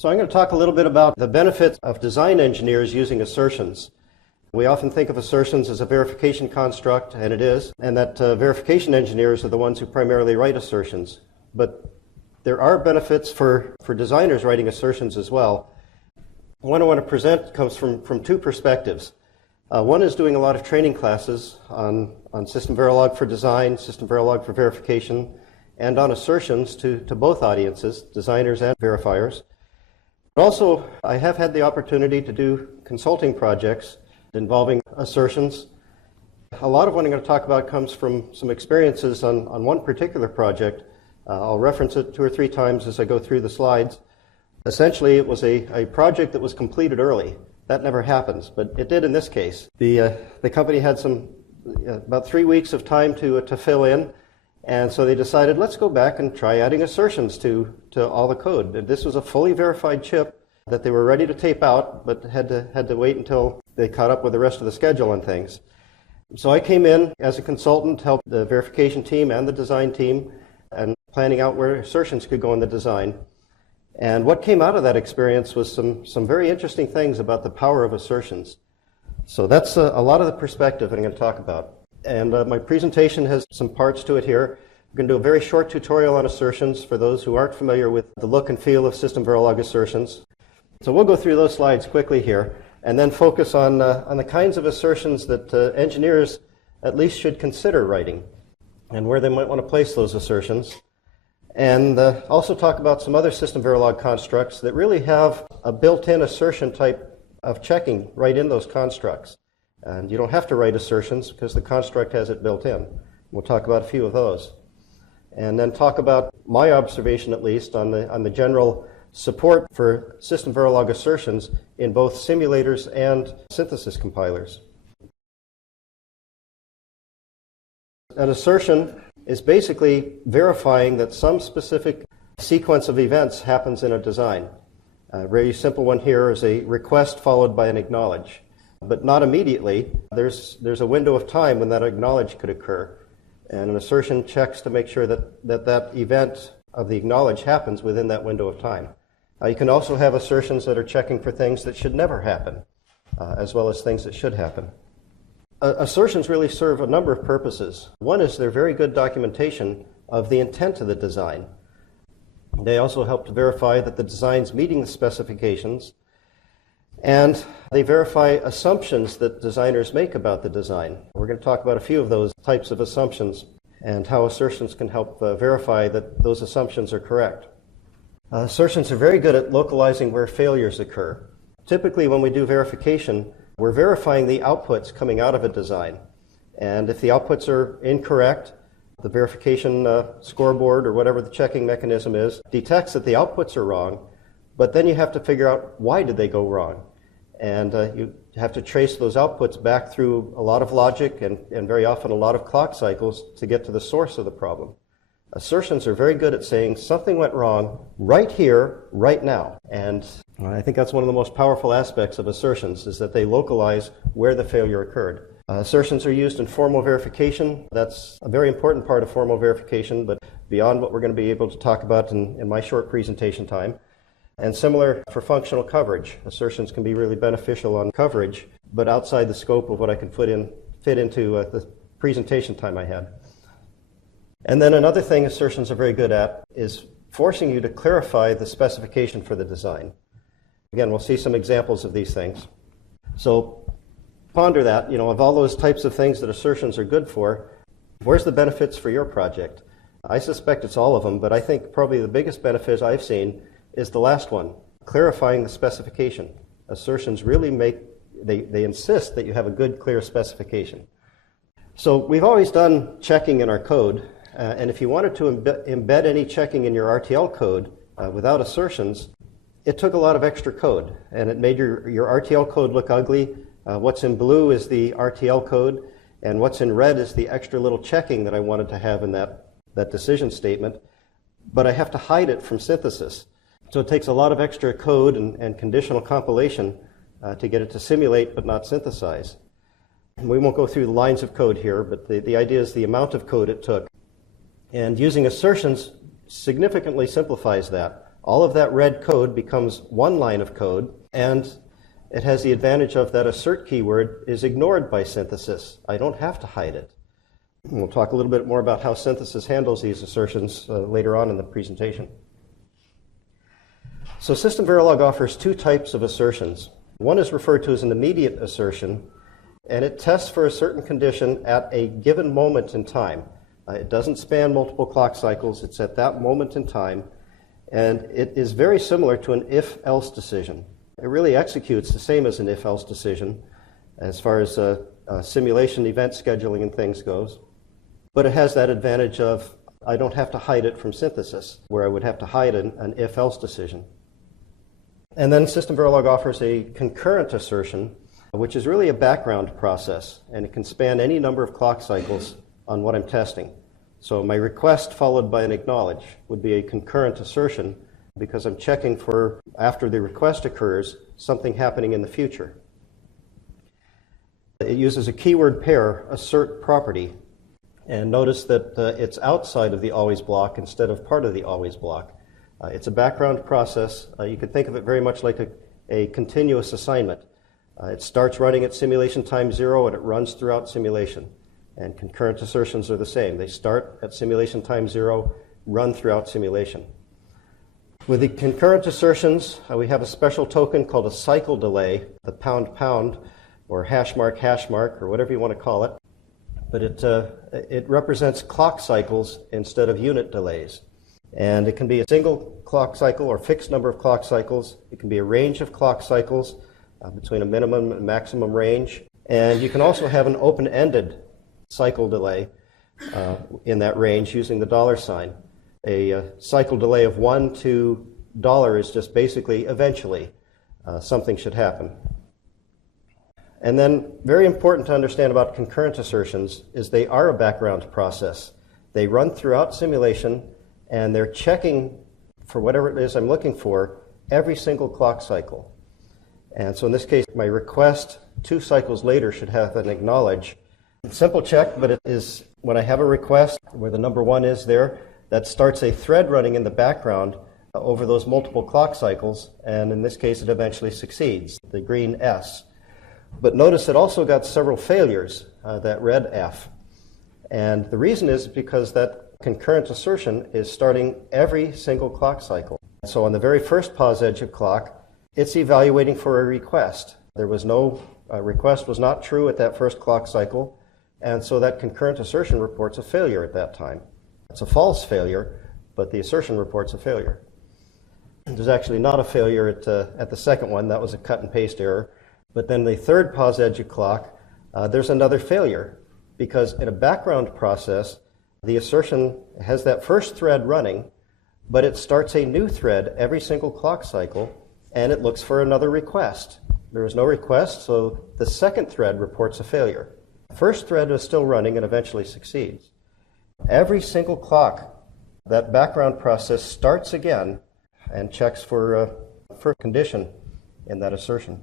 So I'm going to talk a little bit about the benefits of design engineers using assertions. We often think of assertions as a verification construct, and it is, and that verification engineers are the ones who primarily write assertions. But there are benefits for designers writing assertions as well. One I want to present comes from two perspectives. One is doing a lot of training classes on SystemVerilog for design, SystemVerilog for verification, and on assertions to both audiences, designers and verifiers. But also, I have had the opportunity to do consulting projects involving assertions. A lot of what I'm going to talk about comes from some experiences on one particular project. I'll reference it 2 or 3 times as I go through the slides. Essentially, it was a project that was completed early. That never happens, but it did in this case. The company had about 3 weeks of time to fill in, and so they decided, let's go back and try adding assertions to all the code. And this was a fully verified chip that they were ready to tape out, but had to wait until they caught up with the rest of the schedule and things. So I came in as a consultant, helped the verification team and the design team, and planning out where assertions could go in the design. And what came out of that experience was some very interesting things about the power of assertions. So that's a lot of the perspective I'm going to talk about. And my presentation has some parts to it here. I'm going to do a very short tutorial on assertions for those who aren't familiar with the look and feel of SystemVerilog assertions. So we'll go through those slides quickly here and then focus on the kinds of assertions that engineers at least should consider writing and where they might want to place those assertions. And also talk about some other SystemVerilog constructs that really have a built-in assertion type of checking right in those constructs. And you don't have to write assertions because the construct has it built in. We'll talk about a few of those. And then talk about my observation, at least, on the general support for SystemVerilog assertions in both simulators and synthesis compilers. An assertion is basically verifying that some specific sequence of events happens in a design. A very simple one here is a request followed by an acknowledge. But not immediately. There's a window of time when that acknowledge could occur. And an assertion checks to make sure that event of the acknowledge happens within that window of time. You can also have assertions that are checking for things that should never happen, as well as things that should happen. Assertions really serve a number of purposes. One is they're very good documentation of the intent of the design. They also help to verify that the design's meeting the specifications, and they verify assumptions that designers make about the design. We're going to talk about a few of those types of assumptions and how assertions can help verify that those assumptions are correct. Assertions are very good at localizing where failures occur. Typically, when we do verification, we're verifying the outputs coming out of a design. And if the outputs are incorrect, the verification scoreboard or whatever the checking mechanism is detects that the outputs are wrong, but then you have to figure out why did they go wrong. And you have to trace those outputs back through a lot of logic and very often a lot of clock cycles to get to the source of the problem. Assertions are very good at saying something went wrong right here, right now. And I think that's one of the most powerful aspects of assertions, is that they localize where the failure occurred. Assertions are used in formal verification. That's a very important part of formal verification, but beyond what we're going to be able to talk about in my short presentation time. And similar for functional coverage. Assertions can be really beneficial on coverage, but outside the scope of what I can fit into the presentation time I had. And then another thing assertions are very good at is forcing you to clarify the specification for the design. Again, we'll see some examples of these things. So ponder that, of all those types of things that assertions are good for, where's the benefits for your project? I suspect it's all of them, but I think probably the biggest benefit I've seen is the last one, clarifying the specification. Assertions really they insist that you have a good, clear specification. So we've always done checking in our code, and if you wanted to embed any checking in your RTL code without assertions, it took a lot of extra code, and it made your RTL code look ugly. What's in blue is the RTL code, and what's in red is the extra little checking that I wanted to have in that decision statement, but I have to hide it from synthesis. So it takes a lot of extra code and conditional compilation to get it to simulate but not synthesize. We won't go through the lines of code here, but the idea is the amount of code it took. And using assertions significantly simplifies that. all of that red code becomes one line of code, and it has the advantage of that assert keyword is ignored by synthesis. I don't have to hide it. And we'll talk a little bit more about how synthesis handles these assertions later on in the presentation. So SystemVerilog offers two types of assertions. One is referred to as an immediate assertion, and it tests for a certain condition at a given moment in time. It doesn't span multiple clock cycles. It's at that moment in time, and it is very similar to an if-else decision. It really executes the same as an if-else decision as far as simulation event scheduling and things goes. But it has that advantage of I don't have to hide it from synthesis, where I would have to hide an if-else decision. And then SystemVerilog offers a concurrent assertion, which is really a background process, and it can span any number of clock cycles on what I'm testing. So my request followed by an acknowledge would be a concurrent assertion, because I'm checking for, after the request occurs, something happening in the future. It uses a keyword pair, assert property, and notice that it's outside of the always block instead of part of the always block. It's a background process. You could think of it very much like a continuous assignment. It starts running at simulation time 0 and it runs throughout simulation. And concurrent assertions are the same. They start at simulation time 0, run throughout simulation. With the concurrent assertions, we have a special token called a cycle delay, the pound, or hash mark, or whatever you want to call it. But it represents clock cycles instead of unit delays. And it can be a single clock cycle or fixed number of clock cycles. It can be a range of clock cycles between a minimum and maximum range. And you can also have an open-ended cycle delay in that range using the $sign. A cycle delay of 1 to $1 is just basically eventually something should happen. And then very important to understand about concurrent assertions is they are a background process. They run throughout simulation and they're checking for whatever it is I'm looking for every single clock cycle. And so in this case, my request 2 cycles later should have an acknowledge. Simple check, but it is when I have a request where the number 1 is there, that starts a thread running in the background over those multiple clock cycles, and in this case it eventually succeeds, the green S. But notice it also got several failures, that red F. And the reason is because that concurrent assertion is starting every single clock cycle. So on the very first pause edge of clock, it's evaluating for a request. There was no request was not true at that first clock cycle, and so that concurrent assertion reports a failure at that time. It's a false failure, but the assertion reports a failure. There's actually not a failure at the second one. That was a cut and paste error. But then the third pause edge of clock, there's another failure, because in a background process, the assertion has that first thread running, but it starts a new thread every single clock cycle, and it looks for another request. There was no request, so the second thread reports a failure. The first thread is still running and eventually succeeds. Every single clock, that background process starts again and checks for a condition in that assertion.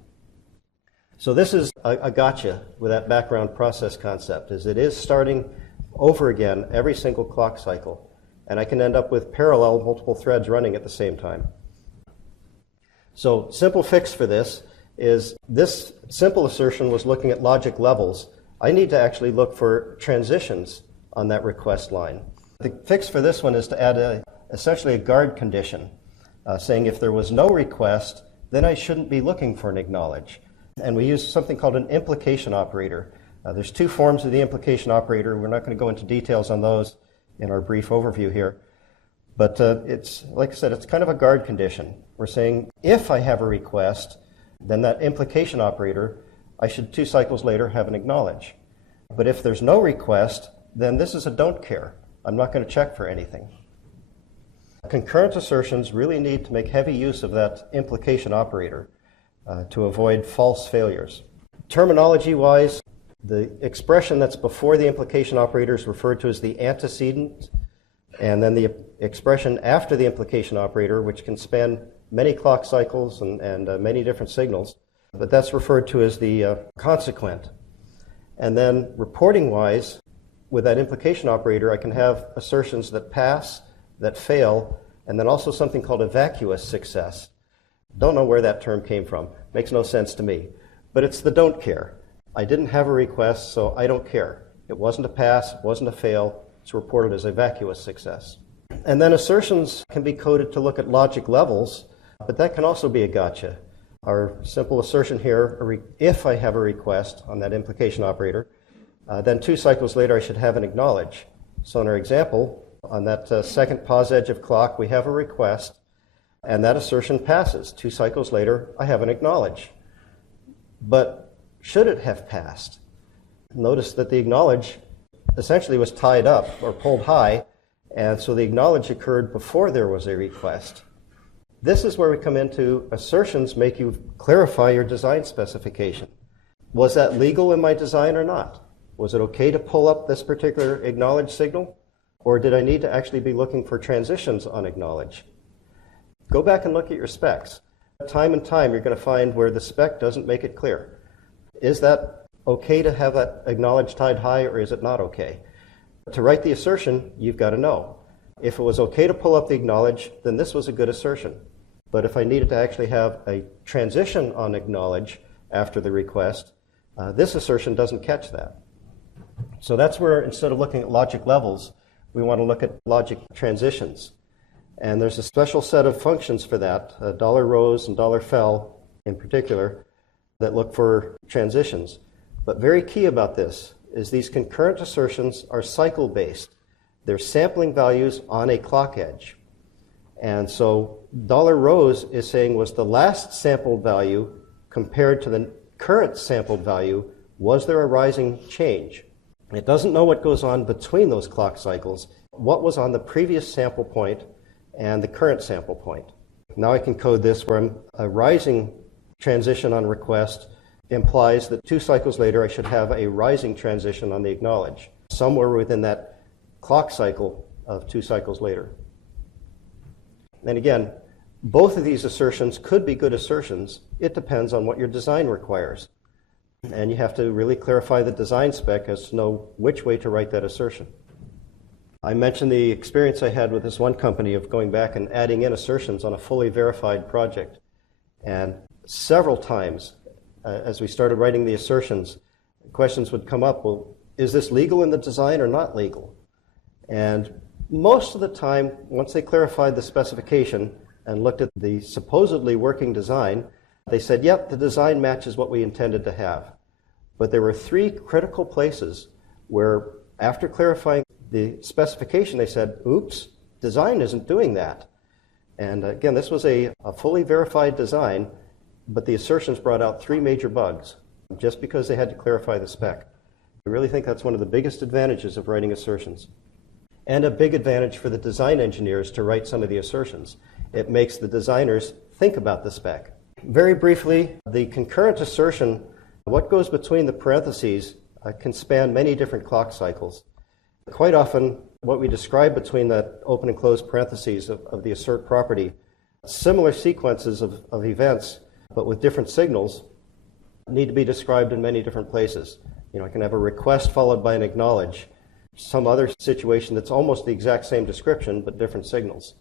So this is a gotcha with that background process concept, is it is starting over again every single clock cycle, and I can end up with parallel multiple threads running at the same time. So simple fix for this is this simple assertion was looking at logic levels. I need to actually look for transitions on that request line. The fix for this one is to add essentially a guard condition, saying if there was no request, then I shouldn't be looking for an acknowledge. And we use something called an implication operator. There's 2 forms of the implication operator. We're not going to go into details on those in our brief overview here. But it's, like I said, it's kind of a guard condition. We're saying if I have a request, then that implication operator, I should 2 cycles later have an acknowledge. But if there's no request, then this is a don't care. I'm not going to check for anything. Concurrent assertions really need to make heavy use of that implication operator to avoid false failures. Terminology-wise, the expression that's before the implication operator is referred to as the antecedent, and then the expression after the implication operator, which can span many clock cycles and many different signals, but that's referred to as the consequent. And then reporting-wise, with that implication operator, I can have assertions that pass, that fail, and then also something called a vacuous success. Don't know where that term came from. Makes no sense to me. But it's the don't care. I didn't have a request, so I don't care. It wasn't a pass, it wasn't a fail. It's reported as a vacuous success. And then assertions can be coded to look at logic levels, but that can also be a gotcha. Our simple assertion here, if I have a request on that implication operator, then 2 cycles later I should have an acknowledge. So in our example, on that second pause edge of clock, we have a request, and that assertion passes. 2 cycles later, I have an acknowledge. But should it have passed? Notice that the acknowledge essentially was tied up or pulled high, and so the acknowledge occurred before there was a request. This is where we come into assertions make you clarify your design specification. Was that legal in my design or not? Was it okay to pull up this particular acknowledge signal? Or did I need to actually be looking for transitions on acknowledge? Go back and look at your specs. Time and time you're going to find where the spec doesn't make it clear. Is that okay to have that acknowledge tied high, or is it not okay? To write the assertion, you've got to know. If it was okay to pull up the acknowledge, then this was a good assertion. But if I needed to actually have a transition on acknowledge after the request, this assertion doesn't catch that. So that's where, instead of looking at logic levels, we want to look at logic transitions. And there's a special set of functions for that, $rows and $fel in particular, that look for transitions. But very key about this is these concurrent assertions are cycle-based. They're sampling values on a clock edge. And so $rows is saying, was the last sampled value compared to the current sampled value, was there a rising change? It doesn't know what goes on between those clock cycles, what was on the previous sample point and the current sample point. Now I can code this where a rising transition on request implies that 2 cycles later I should have a rising transition on the acknowledge, somewhere within that clock cycle of 2 cycles later. And again, both of these assertions could be good assertions. It depends on what your design requires. And you have to really clarify the design spec as to know which way to write that assertion. I mentioned the experience I had with this one company of going back and adding in assertions on a fully verified project. And several times, as we started writing the assertions, questions would come up, well, is this legal in the design or not legal? And most of the time, once they clarified the specification and looked at the supposedly working design, they said, yep, the design matches what we intended to have. But there were 3 critical places where, after clarifying the specification, they said, oops, design isn't doing that. And again, this was a fully verified design, but the assertions brought out 3 major bugs just because they had to clarify the spec. I really think that's one of the biggest advantages of writing assertions. And a big advantage for the design engineers to write some of the assertions. It makes the designers think about the spec. Very briefly, the concurrent assertion, what goes between the parentheses, can span many different clock cycles. Quite often, what we describe between that open and closed parentheses of the assert property, similar sequences of events, but with different signals, need to be described in many different places. I can have a request followed by an acknowledge, some other situation that's almost the exact same description, but different signals.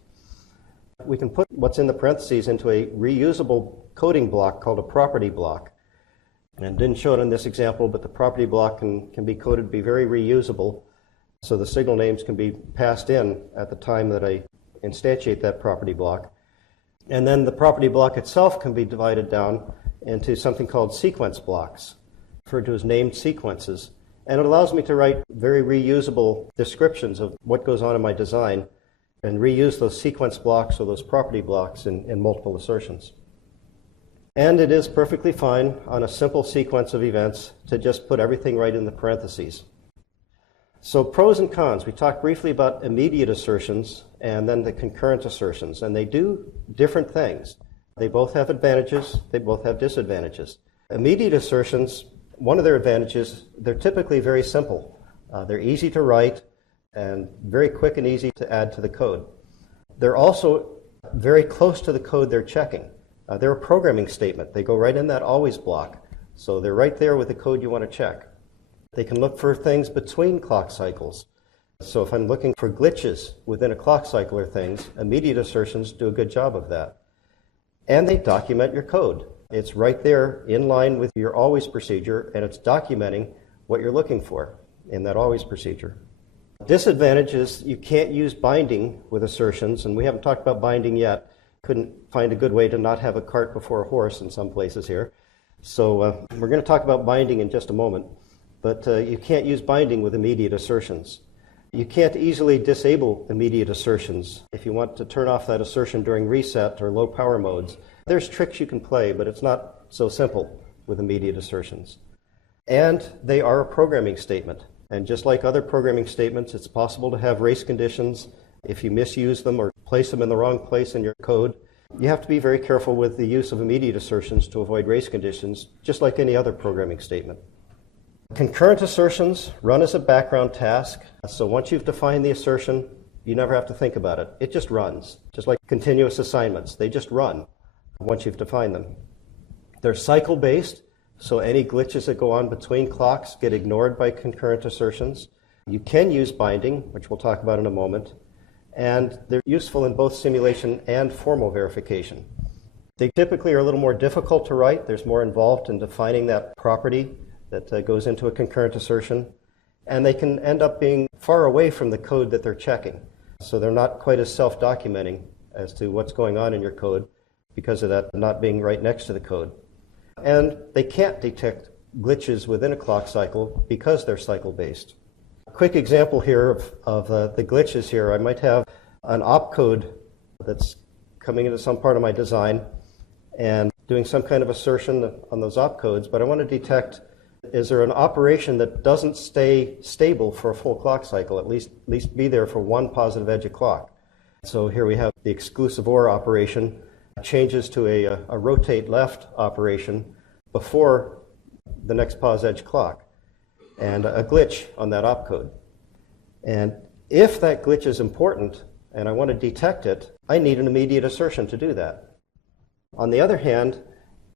We can put what's in the parentheses into a reusable coding block called a property block. And didn't show it in this example, but the property block can be coded to be very reusable, so the signal names can be passed in at the time that I instantiate that property block. And then the property block itself can be divided down into something called sequence blocks, referred to as named sequences. And it allows me to write very reusable descriptions of what goes on in my design and reuse those sequence blocks or those property blocks in multiple assertions. And it is perfectly fine on a simple sequence of events to just put everything right in the parentheses. So pros and cons. We talked briefly about immediate assertions and then the concurrent assertions, and they do different things. They both have advantages, they both have disadvantages. Immediate assertions, one of their advantages, they're typically very simple. They're easy to write and very quick and easy to add to the code. They're also very close to the code they're checking. They're a programming statement. They go right in that always block. So they're right there with the code you want to check. They can look for things between clock cycles. So if I'm looking for glitches within a clock cycle or things, immediate assertions do a good job of that. And they document your code. It's right there in line with your always procedure, and it's documenting what you're looking for in that always procedure. Disadvantage is you can't use binding with assertions, and we haven't talked about binding yet. Couldn't find a good way to not have a cart before a horse in some places here. So we're going to talk about binding in just a moment, but you can't use binding with immediate assertions. You can't easily disable immediate assertions. If you want to turn off that assertion during reset or low power modes, there's tricks you can play, but it's not so simple with immediate assertions. And they are a programming statement. And just like other programming statements, it's possible to have race conditions. If you misuse them or place them in the wrong place in your code, you have to be very careful with the use of immediate assertions to avoid race conditions, just like any other programming statement. Concurrent assertions run as a background task. So once you've defined the assertion, you never have to think about it. It just runs, just like continuous assignments. They just run once you've defined them. They're cycle-based. So any glitches that go on between clocks get ignored by concurrent assertions. You can use binding, which we'll talk about in a moment, and they're useful in both simulation and formal verification. They typically are a little more difficult to write. There's more involved in defining that property that goes into a concurrent assertion, and they can end up being far away from the code that they're checking. So they're not quite as self-documenting as to what's going on in your code because of that not being right next to the code. And they can't detect glitches within a clock cycle because they're cycle-based. A quick example here of the glitches here. I might have an opcode that's coming into some part of my design and doing some kind of assertion on those opcodes, but I want to detect, is there an operation that doesn't stay stable for a full clock cycle, at least be there for one positive edge of clock. So here we have the exclusive OR operation changes to a rotate left operation before the next pause edge clock, and a glitch on that opcode. And if that glitch is important and I want to detect it, I need an immediate assertion to do that. On the other hand,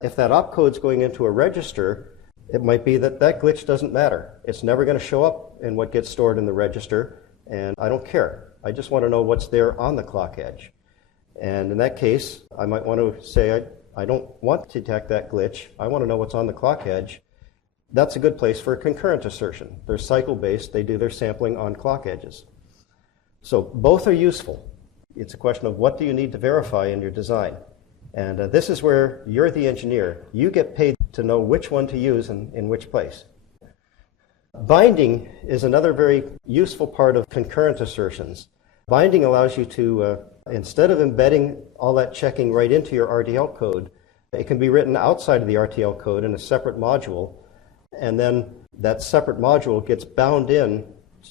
if that opcode's going into a register, it might be that that glitch doesn't matter. It's never going to show up in what gets stored in the register, and I don't care. I just want to know what's there on the clock edge. And in that case, I might want to say, I don't want to detect that glitch. I want to know what's on the clock edge. That's a good place for a concurrent assertion. They're cycle-based. They do their sampling on clock edges. So both are useful. It's a question of what do you need to verify in your design. And this is where you're the engineer. You get paid to know which one to use and in which place. Binding is another very useful part of concurrent assertions. Binding allows you to, instead of embedding all that checking right into your RTL code, it can be written outside of the RTL code in a separate module, and then that separate module gets bound in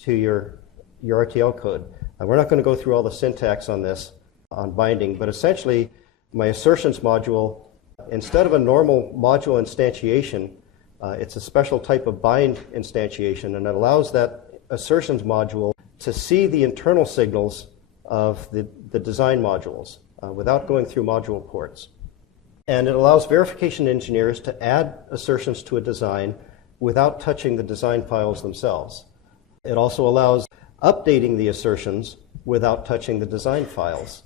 to your RTL code. We're not going to go through all the syntax on this, on binding, but essentially my assertions module, instead of a normal module instantiation, it's a special type of bind instantiation, and it allows that assertions module to see the internal signals of the design modules without going through module ports. And it allows verification engineers to add assertions to a design without touching the design files themselves. It also allows updating the assertions without touching the design files.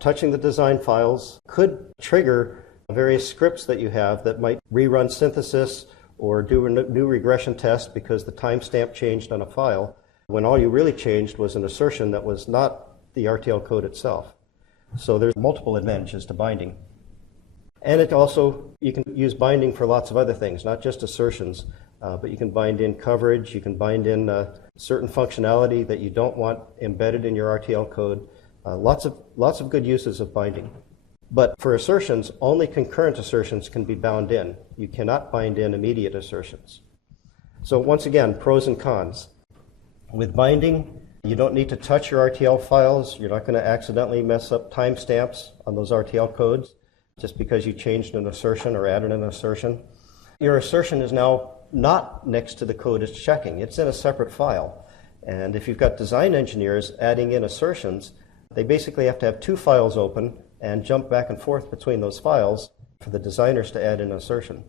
Touching the design files could trigger various scripts that you have that might rerun synthesis or do a new regression test because the timestamp changed on a file, when all you really changed was an assertion that was not the RTL code itself. So there's multiple advantages to binding. And it also, you can use binding for lots of other things, not just assertions, but you can bind in coverage, you can bind in certain functionality that you don't want embedded in your RTL code. Lots of good uses of binding. But for assertions, only concurrent assertions can be bound in. You cannot bind in immediate assertions. So once again, pros and cons. With binding, you don't need to touch your RTL files. You're not going to accidentally mess up timestamps on those RTL codes just because you changed an assertion or added an assertion. Your assertion is now not next to the code it's checking. It's in a separate file. And if you've got design engineers adding in assertions, they basically have to have two files open and jump back and forth between those files for the designers to add in an assertion.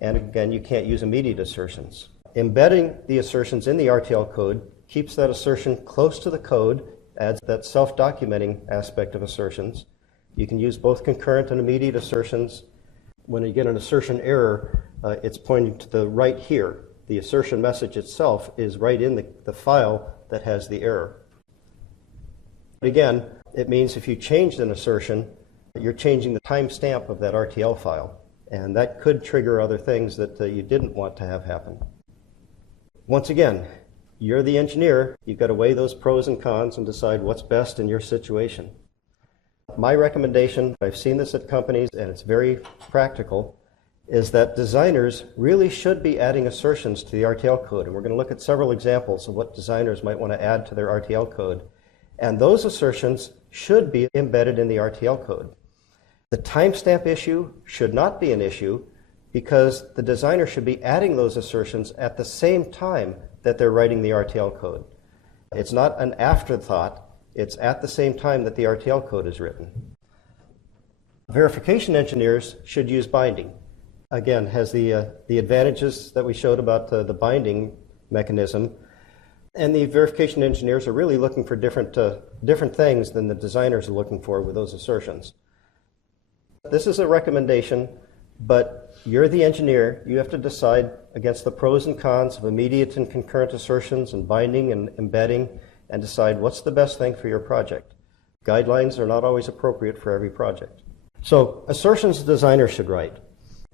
And again, you can't use immediate assertions. Embedding the assertions in the RTL code keeps that assertion close to the code, adds that self-documenting aspect of assertions. You can use both concurrent and immediate assertions. When you get an assertion error, it's pointing to the right here. The assertion message itself is right in the file that has the error. Again, it means if you changed an assertion, you're changing the timestamp of that RTL file. And that could trigger other things that you didn't want to have happen. Once again, you're the engineer. You've got to weigh those pros and cons and decide what's best in your situation. My recommendation, I've seen this at companies and it's very practical, is that designers really should be adding assertions to the RTL code. And we're going to look at several examples of what designers might want to add to their RTL code. And those assertions should be embedded in the RTL code. The timestamp issue should not be an issue because the designer should be adding those assertions at the same time that they're writing the RTL code. It's not an afterthought. It's at the same time that the RTL code is written. Verification engineers should use binding. Again, has the advantages that we showed about the binding mechanism. And the verification engineers are really looking for different things than the designers are looking for with those assertions. This is a recommendation, but you're the engineer. You have to decide against the pros and cons of immediate and concurrent assertions and binding and embedding and decide what's the best thing for your project. Guidelines are not always appropriate for every project. So assertions the designer should write.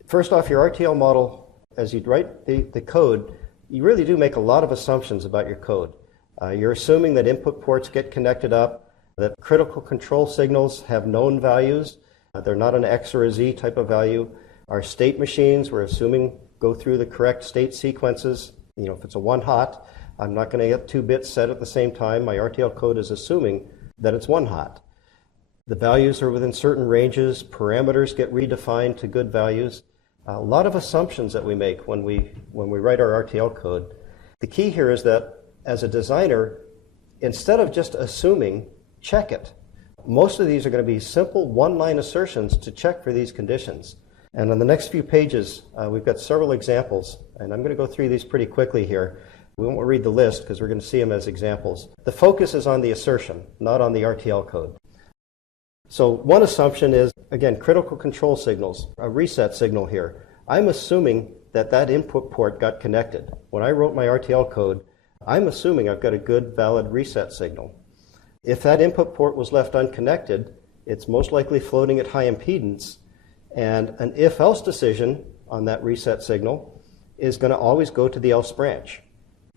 First off, your RTL model, as you write the code, you really do make a lot of assumptions about your code. You're assuming that input ports get connected up, that critical control signals have known values. They're not an X or a Z type of value. Our state machines, we're assuming, go through the correct state sequences. You know, if it's a 1 hot, I'm not going to get 2 bits set at the same time. My RTL code is assuming that it's 1 hot. The values are within certain ranges. Parameters get redefined to good values. A lot of assumptions that we make when we write our RTL code. The key here is that as a designer, instead of just assuming, check it. Most of these are going to be simple one-line assertions to check for these conditions. And on the next few pages, we've got several examples, and I'm going to go through these pretty quickly here. We won't read the list because we're going to see them as examples. The focus is on the assertion, not on the RTL code. So one assumption is, again, critical control signals, a reset signal here. I'm assuming that that input port got connected. When I wrote my RTL code, I'm assuming I've got a good, valid reset signal. If that input port was left unconnected, it's most likely floating at high impedance, and an if-else decision on that reset signal is going to always go to the else branch.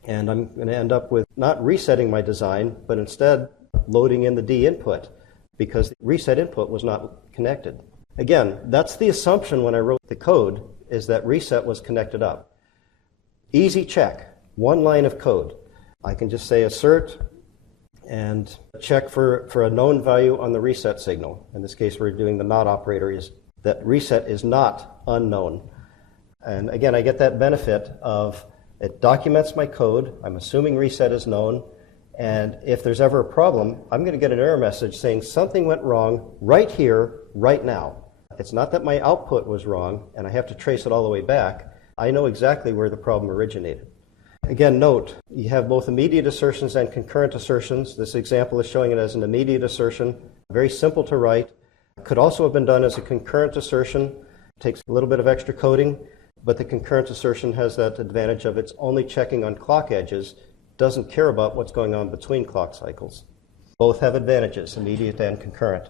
And I'm going to end up with not resetting my design, but instead loading in the D input because the reset input was not connected. Again, that's the assumption when I wrote the code, is that reset was connected up. Easy check, one line of code. I can just say assert and check for a known value on the reset signal. In this case, we're doing the not operator, is that reset is not unknown. And again, I get that benefit of it documents my code. I'm assuming reset is known. And if there's ever a problem, I'm going to get an error message saying something went wrong right here, right now. It's not that my output was wrong and I have to trace it all the way back. I know exactly where the problem originated. Again, note, you have both immediate assertions and concurrent assertions. This example is showing it as an immediate assertion. Very simple to write. Could also have been done as a concurrent assertion. Takes a little bit of extra coding, but the concurrent assertion has that advantage of it's only checking on clock edges, doesn't care about what's going on between clock cycles. Both have advantages, immediate and concurrent.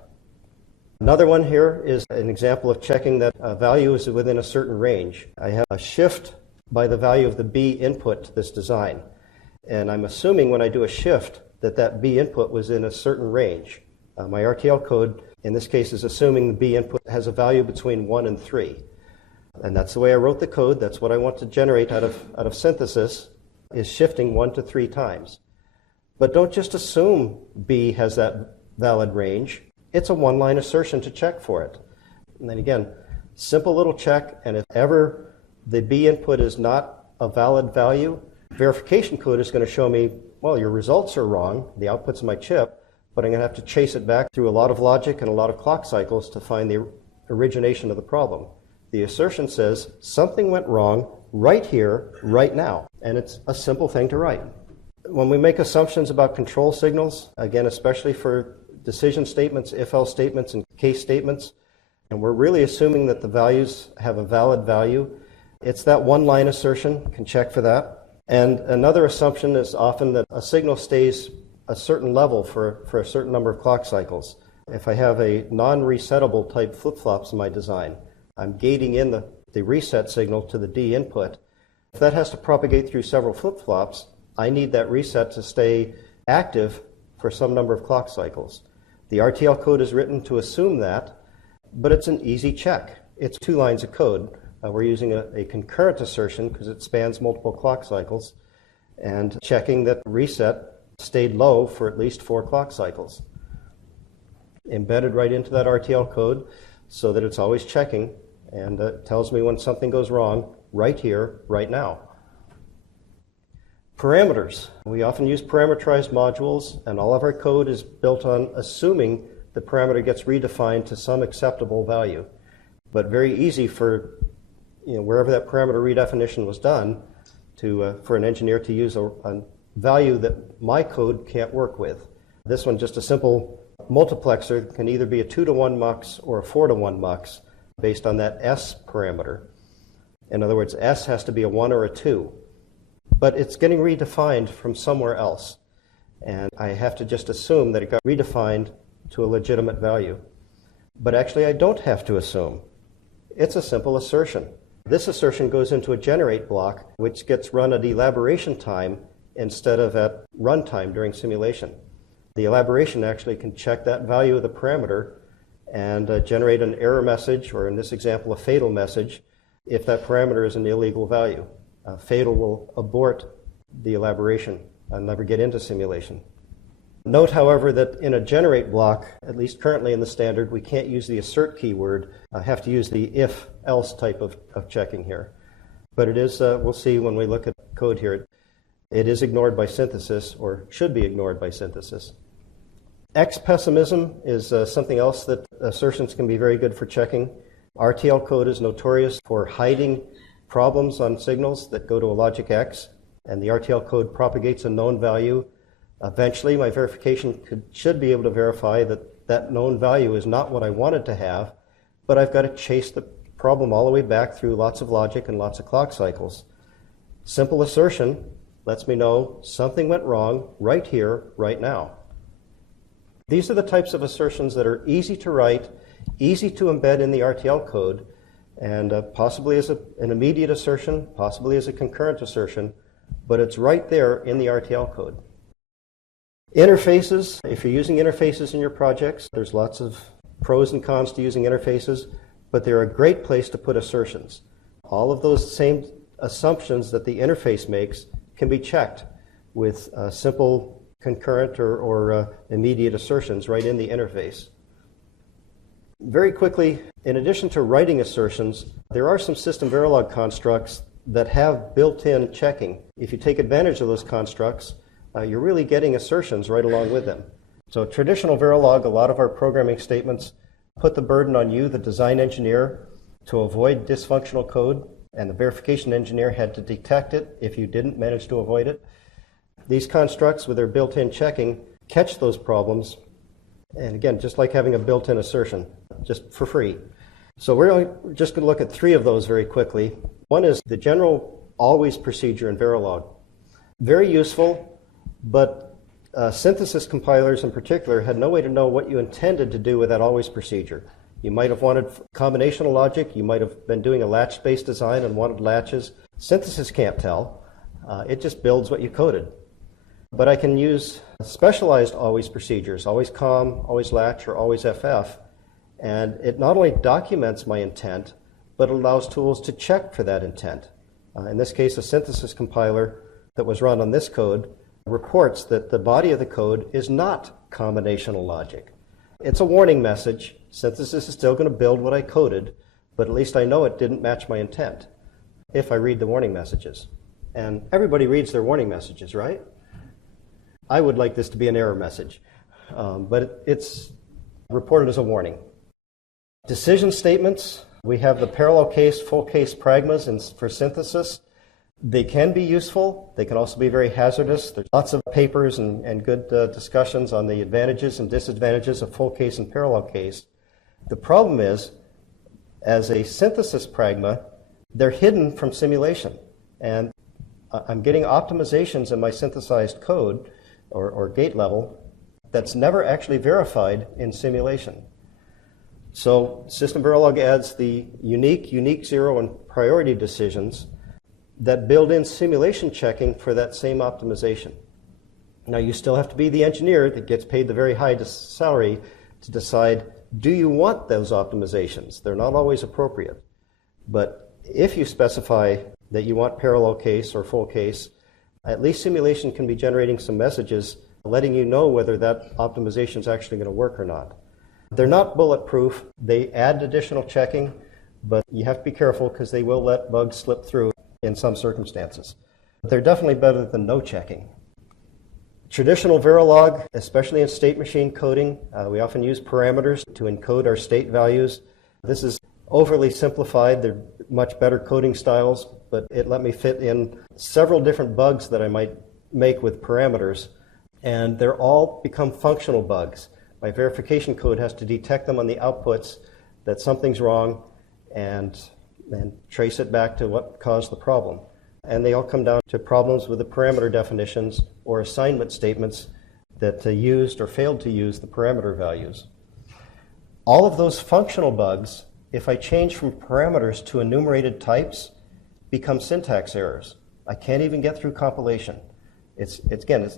Another one here is an example of checking that a value is within a certain range. I have a shift by the value of the B input to this design. And I'm assuming when I do a shift that that B input was in a certain range. My RTL code, in this case, is assuming the B input has a value between 1 and 3. And that's the way I wrote the code. That's what I want to generate out of synthesis, is shifting 1 to 3 times. But don't just assume B has that valid range. It's a one-line assertion to check for it. And then again, simple little check, and if ever the B input is not a valid value, verification code is going to show me, well, your results are wrong, the output's in my chip, but I'm going to have to chase it back through a lot of logic and a lot of clock cycles to find the origination of the problem. The assertion says something went wrong right here, right now, and it's a simple thing to write. When we make assumptions about control signals, again, especially for decision statements, if-else statements, and case statements, and we're really assuming that the values have a valid value, it's that one-line assertion, can check for that. And another assumption is often that a signal stays a certain level for a certain number of clock cycles. If I have a non-resettable type flip-flops in my design, I'm gating in the reset signal to the D input. If that has to propagate through several flip-flops, I need that reset to stay active for some number of clock cycles. The RTL code is written to assume that, but it's an easy check. It's 2 lines of code. We're using a concurrent assertion because it spans multiple clock cycles, and checking that reset stayed low for at least 4 clock cycles. Embedded right into that RTL code so that it's always checking and tells me when something goes wrong right here, right now. Parameters. We often use parameterized modules, and all of our code is built on assuming the parameter gets redefined to some acceptable value. But very easy for wherever that parameter redefinition was done for an engineer to use a value that my code can't work with. This one, just a simple multiplexer, can either be a 2-to-1 mux or a 4-to-1 mux based on that S parameter. In other words, S has to be a 1 or a 2. But it's getting redefined from somewhere else. And I have to just assume that it got redefined to a legitimate value. But actually, I don't have to assume. It's a simple assertion. This assertion goes into a generate block, which gets run at elaboration time instead of at runtime during simulation. The elaboration actually can check that value of the parameter and generate an error message, or in this example, a fatal message, if that parameter is an illegal value. Fatal will abort the elaboration and never get into simulation. Note, however, that in a generate block, at least currently in the standard, we can't use the assert keyword. I have to use the if-else type of checking here. But it is, we'll see when we look at code here, it is ignored by synthesis, or should be ignored by synthesis. X-pessimism is something else that assertions can be very good for checking. RTL code is notorious for hiding problems on signals that go to a logic X, and the RTL code propagates a known value. Eventually, my verification should be able to verify that that known value is not what I wanted to have, but I've got to chase the problem all the way back through lots of logic and lots of clock cycles. Simple assertion lets me know something went wrong right here, right now. These are the types of assertions that are easy to write, easy to embed in the RTL code, and possibly as an immediate assertion, possibly as a concurrent assertion, but it's right there in the RTL code. Interfaces. If you're using interfaces in your projects, there's lots of pros and cons to using interfaces, but they're a great place to put assertions. All of those same assumptions that the interface makes can be checked with simple concurrent or immediate assertions right in the interface. Very quickly, in addition to writing assertions, there are some SystemVerilog constructs that have built-in checking. If you take advantage of those constructs, you're really getting assertions right along with them. So traditional Verilog, a lot of our programming statements put the burden on you, the design engineer, to avoid dysfunctional code, and the verification engineer had to detect it if you didn't manage to avoid it. These constructs, with their built-in checking, catch those problems, and again, just like having a built-in assertion, just for free. So we're just going to look at 3 of those very quickly. One is the general always procedure in Verilog. Very useful, but synthesis compilers in particular had no way to know what you intended to do with that always procedure. You might have wanted combinational logic, you might have been doing a latch-based design and wanted latches. Synthesis can't tell. It just builds what you coded. But I can use specialized always procedures, always com, always latch, or always FF, and it not only documents my intent, but it allows tools to check for that intent. In this case, a synthesis compiler that was run on this code reports that the body of the code is not combinational logic. It's a warning message. Synthesis is still going to build what I coded, but at least I know it didn't match my intent if I read the warning messages. And everybody reads their warning messages, right? I would like this to be an error message, but it's reported as a warning. Decision statements. We have the parallel case, full case pragmas for synthesis. They can be useful. They can also be very hazardous. There's lots of papers and good discussions on the advantages and disadvantages of full case and parallel case. The problem is, as a synthesis pragma, they're hidden from simulation. And I'm getting optimizations in my synthesized code or gate level that's never actually verified in simulation. So SystemVerilog adds the unique zero, and priority decisions that build in simulation checking for that same optimization. Now, you still have to be the engineer that gets paid the very high salary to decide, do you want those optimizations? They're not always appropriate. But if you specify that you want parallel case or full case, at least simulation can be generating some messages letting you know whether that optimization is actually going to work or not. They're not bulletproof. They add additional checking, but you have to be careful because they will let bugs slip through in some circumstances. They're definitely better than no checking. Traditional Verilog, especially in state machine coding, we often use parameters to encode our state values. This is overly simplified. They're much better coding styles, but it let me fit in several different bugs that I might make with parameters, and they're all become functional bugs. My verification code has to detect them on the outputs that something's wrong and trace it back to what caused the problem. And they all come down to problems with the parameter definitions or assignment statements that used or failed to use the parameter values. All of those functional bugs, if I change from parameters to enumerated types, become syntax errors. I can't even get through compilation. It's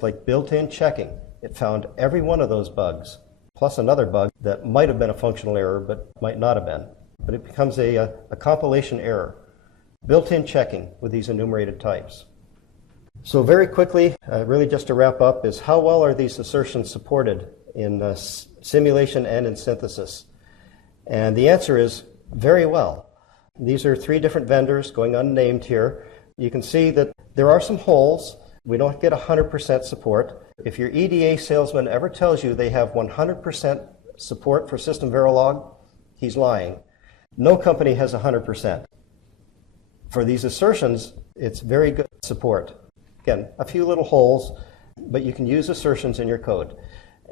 like built-in checking. It found every one of those bugs, plus another bug that might have been a functional error but might not have been. But it becomes a compilation error. Built-in checking with these enumerated types. So very quickly, really just to wrap up, is how well are these assertions supported in simulation and in synthesis? And the answer is very well. These are 3 different vendors going unnamed here. You can see that there are some holes. We don't get 100% support. If your EDA salesman ever tells you they have 100% support for SystemVerilog, he's lying. No company has 100%. For these assertions, it's very good support. Again, a few little holes, but you can use assertions in your code.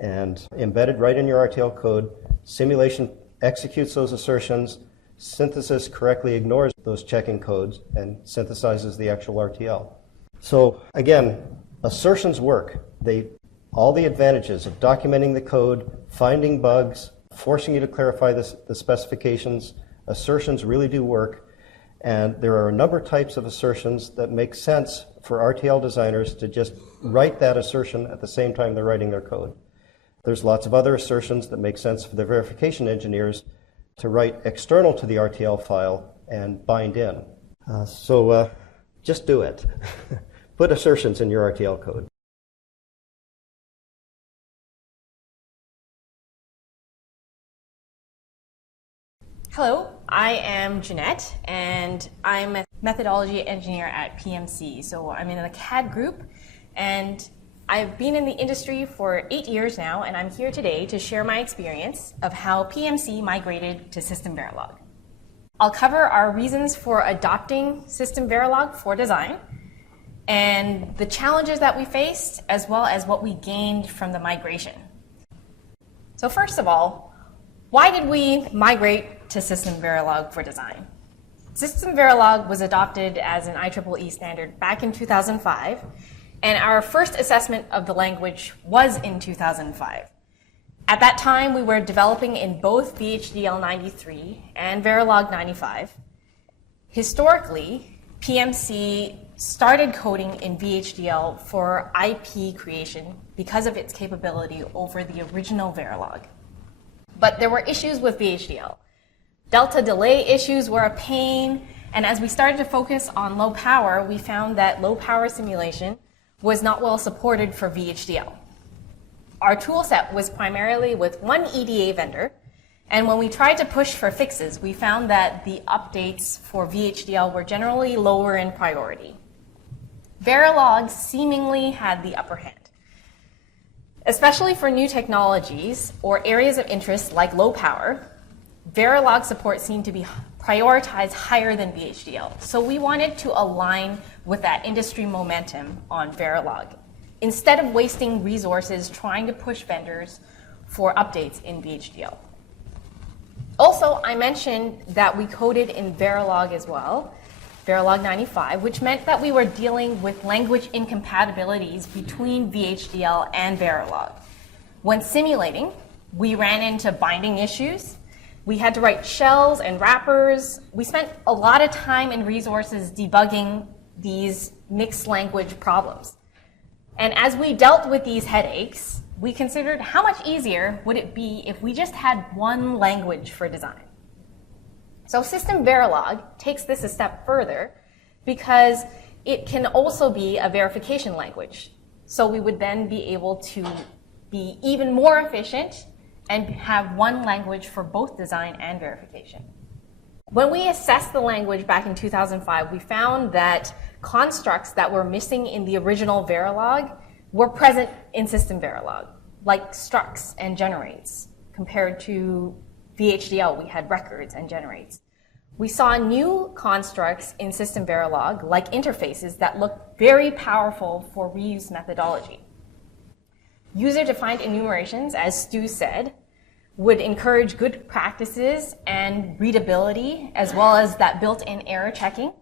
And embedded right in your RTL code, simulation executes those assertions, synthesis correctly ignores those checking codes, and synthesizes the actual RTL. So again, assertions work. All the advantages of documenting the code, finding bugs, forcing you to clarify the specifications, assertions really do work. And there are a number of types of assertions that make sense for RTL designers to just write that assertion at the same time they're writing their code. There's lots of other assertions that make sense for the verification engineers to write external to the RTL file and bind in. So just do it. Put assertions in your RTL code. Hello, I am Junette, and I'm a methodology engineer at PMC. So I'm in the CAD group, and I've been in the industry for 8 years now, and I'm here today to share my experience of how PMC migrated to SystemVerilog. I'll cover our reasons for adopting SystemVerilog for design, and the challenges that we faced, as well as what we gained from the migration. So first of all, why did we migrate to SystemVerilog for design? SystemVerilog was adopted as an IEEE standard back in 2005, and our first assessment of the language was in 2005. At that time, we were developing in both VHDL 93 and Verilog 95. Historically, PMC started coding in VHDL for IP creation because of its capability over the original Verilog. But there were issues with VHDL. Delta delay issues were a pain, and as we started to focus on low power, we found that low power simulation was not well supported for VHDL. Our tool set was primarily with one EDA vendor, and when we tried to push for fixes, we found that the updates for VHDL were generally lower in priority. Verilog seemingly had the upper hand. Especially for new technologies or areas of interest like low power, Verilog support seemed to be prioritize higher than VHDL. So we wanted to align with that industry momentum on Verilog, instead of wasting resources trying to push vendors for updates in VHDL. Also, I mentioned that we coded in Verilog as well, Verilog 95, which meant that we were dealing with language incompatibilities between VHDL and Verilog. When simulating, we ran into binding issues. We had to write shells and wrappers. We spent a lot of time and resources debugging these mixed language problems. And as we dealt with these headaches, we considered how much easier would it be if we just had one language for design. So SystemVerilog takes this a step further because it can also be a verification language. So we would then be able to be even more efficient and have one language for both design and verification. When we assessed the language back in 2005, we found that constructs that were missing in the original Verilog were present in SystemVerilog, like structs and generates. Compared to VHDL, we had records and generates. We saw new constructs in SystemVerilog, like interfaces, that looked very powerful for reuse methodology. User-defined enumerations, as Stu said, would encourage good practices and readability, as well as that built-in error checking,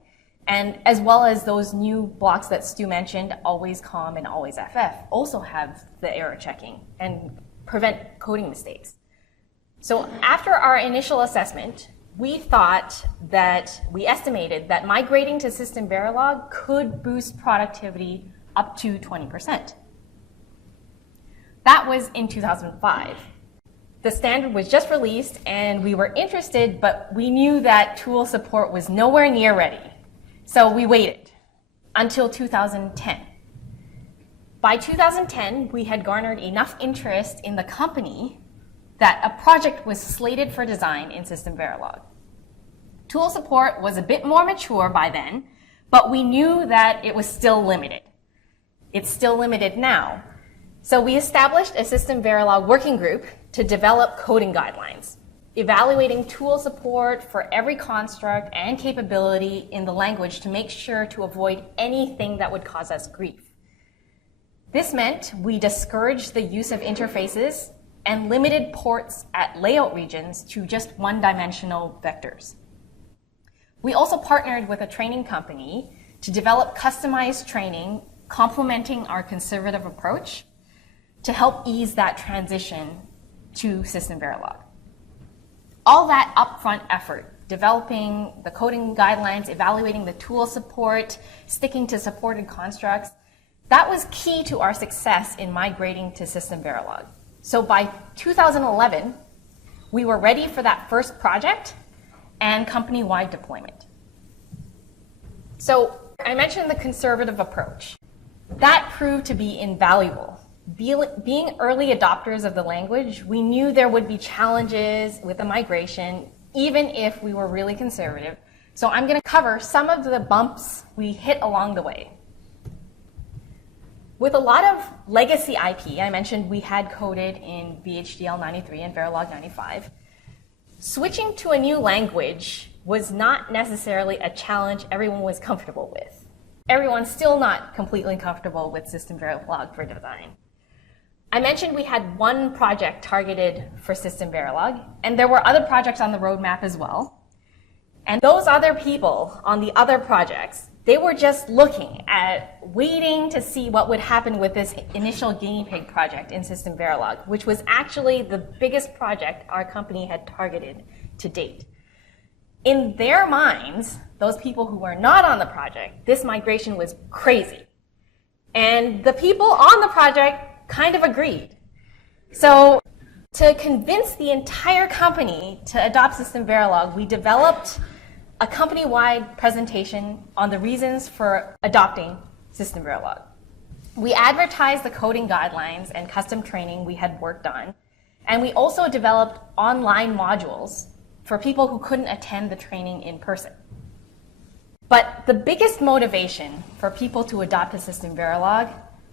and as well as those new blocks that Stu mentioned, always-com and always-ff, also have the error checking and prevent coding mistakes. So after our initial assessment, we estimated that migrating to SystemVerilog could boost productivity up to 20%. That was in 2005. The standard was just released and we were interested, but we knew that tool support was nowhere near ready. So we waited until 2010. By 2010, we had garnered enough interest in the company that a project was slated for design in SystemVerilog. Tool support was a bit more mature by then, but we knew that it was still limited. It's still limited now. So we established a SystemVerilog working group to develop coding guidelines, evaluating tool support for every construct and capability in the language to make sure to avoid anything that would cause us grief. This meant we discouraged the use of interfaces and limited ports at layout regions to just one-dimensional vectors. We also partnered with a training company to develop customized training complementing our conservative approach to help ease that transition to SystemVerilog. All that upfront effort, developing the coding guidelines, evaluating the tool support, sticking to supported constructs, that was key to our success in migrating to SystemVerilog. So by 2011, we were ready for that first project and company-wide deployment. So I mentioned the conservative approach. That proved to be invaluable. Being early adopters of the language, we knew there would be challenges with the migration, even if we were really conservative. So I'm going to cover some of the bumps we hit along the way. With a lot of legacy IP, I mentioned we had coded in VHDL 93 and Verilog 95. Switching to a new language was not necessarily a challenge everyone was comfortable with. Everyone's still not completely comfortable with SystemVerilog for design. I mentioned we had one project targeted for SystemVerilog, and there were other projects on the roadmap as well. And those other people on the other projects, they were just looking at waiting to see what would happen with this initial guinea pig project in SystemVerilog, which was actually the biggest project our company had targeted to date. In their minds, those people who were not on the project, this migration was crazy. And the people on the project kind of agreed. So to convince the entire company to adopt SystemVerilog, we developed a company-wide presentation on the reasons for adopting SystemVerilog. We advertised the coding guidelines and custom training we had worked on, and we also developed online modules for people who couldn't attend the training in person. But the biggest motivation for people to adopt a SystemVerilog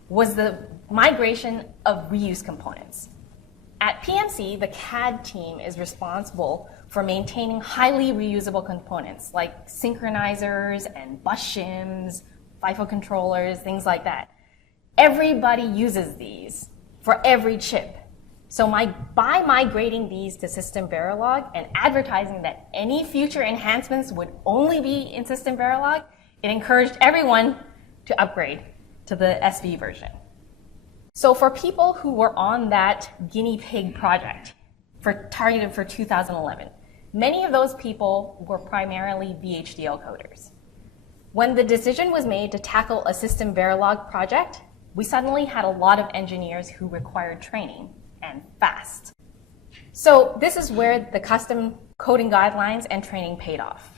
was the migration of reuse components. At PMC, the CAD team is responsible for maintaining highly reusable components like synchronizers and bus shims, FIFO controllers, things like that. Everybody uses these for every chip. So by migrating these to SystemVerilog and advertising that any future enhancements would only be in SystemVerilog, it encouraged everyone to upgrade to the SV version. So for people who were on that guinea pig project targeted for 2011, many of those people were primarily VHDL coders. When the decision was made to tackle a SystemVerilog project, we suddenly had a lot of engineers who required training, and fast. So this is where the custom coding guidelines and training paid off.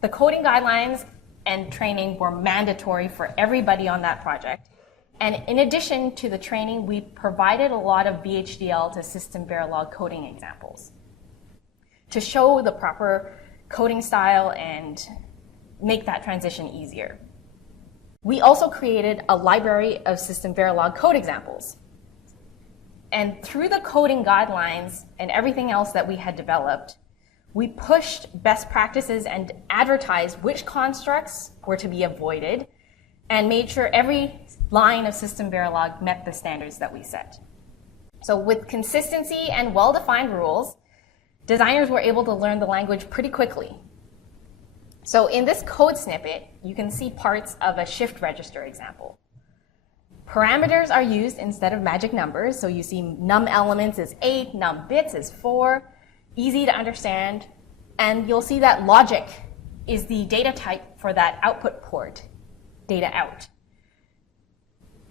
The coding guidelines and training were mandatory for everybody on that project. And in addition to the training, we provided a lot of VHDL to SystemVerilog coding examples to show the proper coding style and make that transition easier. We also created a library of SystemVerilog code examples. And through the coding guidelines and everything else that we had developed, we pushed best practices and advertised which constructs were to be avoided and made sure every line of SystemVerilog met the standards that we set. So with consistency and well-defined rules, designers were able to learn the language pretty quickly. So in this code snippet, you can see parts of a shift register example. Parameters are used instead of magic numbers, so you see num elements is 8, num bits is 4, easy to understand, and you'll see that logic is the data type for that output port, data out.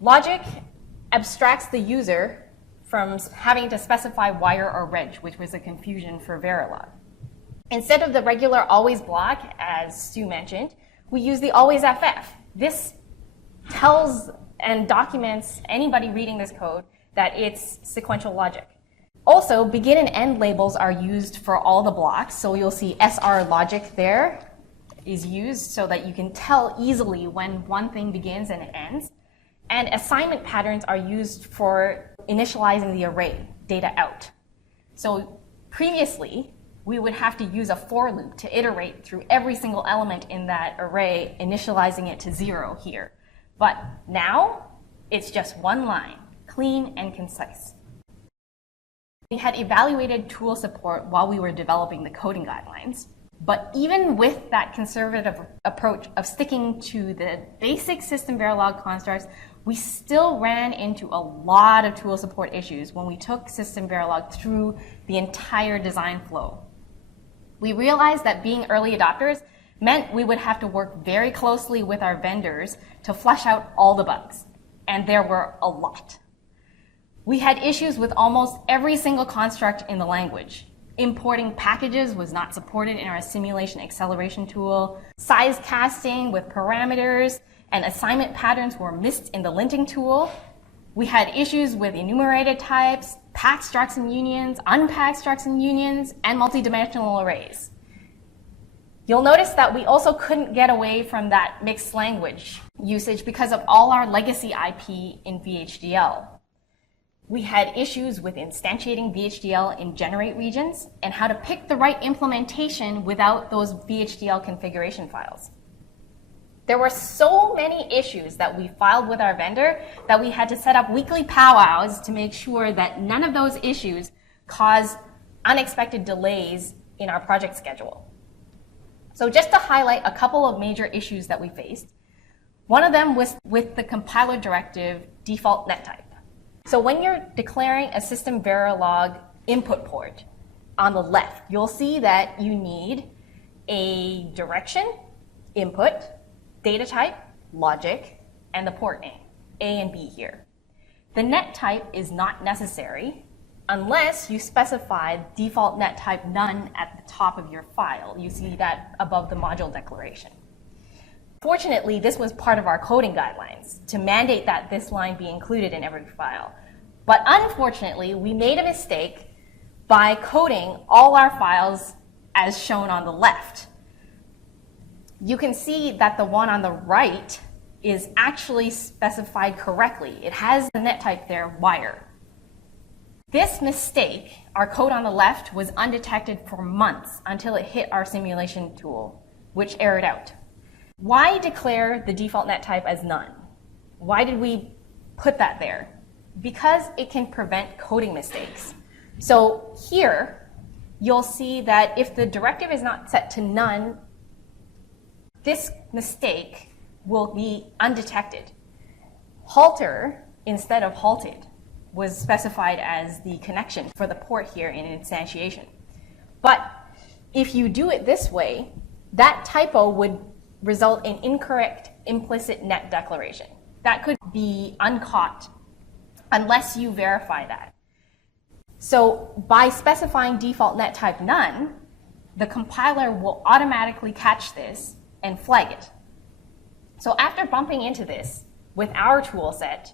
Logic abstracts the user from having to specify wire or reg, which was a confusion for Verilog. Instead of the regular always block, as Stu mentioned, we use the always FF. This tells and documents anybody reading this code that it's sequential logic. Also, begin and end labels are used for all the blocks, so you'll see SR logic there is used so that you can tell easily when one thing begins and it ends. And assignment patterns are used for initializing the array, data out. So previously, we would have to use a for loop to iterate through every single element in that array, initializing it to 0 here. But now, it's just one line, clean and concise. We had evaluated tool support while we were developing the coding guidelines. But even with that conservative approach of sticking to the basic SystemVerilog constructs, we still ran into a lot of tool support issues when we took SystemVerilog through the entire design flow. We realized that being early adopters meant we would have to work very closely with our vendors to flush out all the bugs, and there were a lot. We had issues with almost every single construct in the language. Importing packages was not supported in our simulation acceleration tool. Size casting with parameters and assignment patterns were missed in the linting tool. We had issues with enumerated types, packed structs and unions, unpacked structs and unions, and multidimensional arrays. You'll notice that we also couldn't get away from that mixed language usage because of all our legacy IP in VHDL. We had issues with instantiating VHDL in generate regions and how to pick the right implementation without those VHDL configuration files. There were so many issues that we filed with our vendor that we had to set up weekly powwows to make sure that none of those issues caused unexpected delays in our project schedule. So just to highlight a couple of major issues that we faced, one of them was with the compiler directive default net type. So when you're declaring a SystemVerilog input port on the left, you'll see that you need a direction, input, data type, logic, and the port name, A and B here. The net type is not necessary unless you specify default net type none at the top of your file. You see that above the module declaration. Fortunately, this was part of our coding guidelines to mandate that this line be included in every file. But unfortunately, we made a mistake by coding all our files as shown on the left. You can see that the one on the right is actually specified correctly. It has the net type there, wire. This mistake, our code on the left, was undetected for months until it hit our simulation tool, which errored out. Why declare the default net type as none? Why did we put that there? Because it can prevent coding mistakes. So here, you'll see that if the directive is not set to none, this mistake will be undetected. Halter, instead of halted, was specified as the connection for the port here in instantiation. But if you do it this way, that typo would result in incorrect implicit net declaration. That could be uncaught unless you verify that. So by specifying default net type none, the compiler will automatically catch this and flag it. So after bumping into this with our tool set,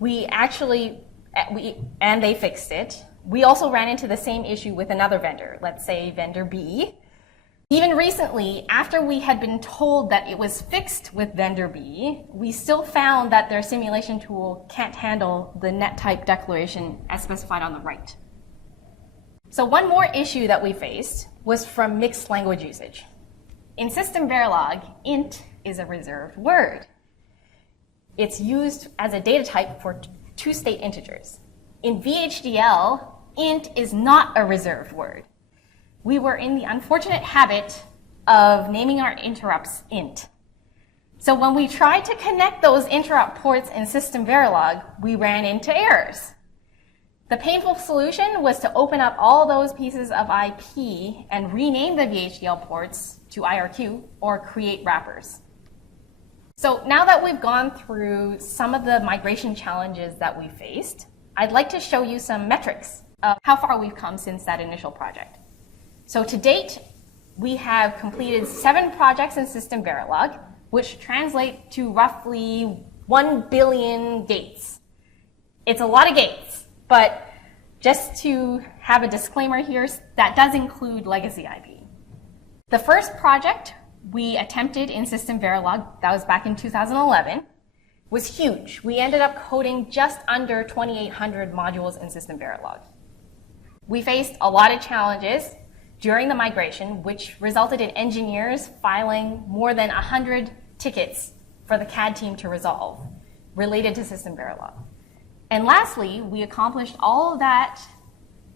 and they fixed it. We also ran into the same issue with another vendor, let's say vendor B. Even recently, after we had been told that it was fixed with vendor B, we still found that their simulation tool can't handle the net type declaration as specified on the right. So one more issue that we faced was from mixed language usage. In SystemVerilog, int is a reserved word. It's used as a data type for two-state integers. In VHDL, int is not a reserved word. We were in the unfortunate habit of naming our interrupts int. So when we tried to connect those interrupt ports in SystemVerilog, we ran into errors. The painful solution was to open up all those pieces of IP and rename the VHDL ports to IRQ or create wrappers. So now that we've gone through some of the migration challenges that we faced, I'd like to show you some metrics of how far we've come since that initial project. So to date, we have completed 7 projects in SystemVerilog, which translate to roughly 1 billion gates. It's a lot of gates, but just to have a disclaimer here, that does include legacy IP. The first project we attempted in SystemVerilog, that was back in 2011, was huge. We ended up coding just under 2,800 modules in SystemVerilog. We faced a lot of challenges during the migration, which resulted in engineers filing more than 100 tickets for the CAD team to resolve related to SystemVerilog. And lastly, we accomplished all of that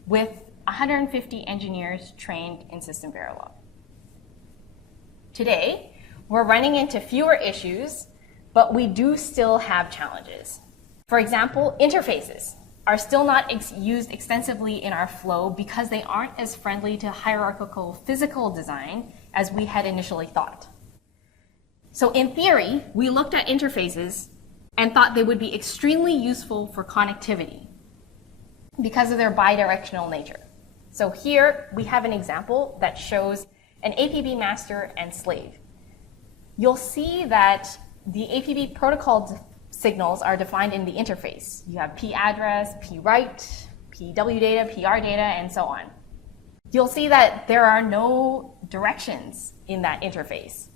with 150 engineers trained in SystemVerilog. Today, we're running into fewer issues, but we do still have challenges. For example, interfaces are still not used extensively in our flow because they aren't as friendly to hierarchical physical design as we had initially thought. So in theory, we looked at interfaces and thought they would be extremely useful for connectivity because of their bidirectional nature. So here we have an example that shows an APB master and slave. You'll see that the APB protocol signals are defined in the interface. You have P address, P write, PW data, PR data, and so on. You'll see that there are no directions in that interface.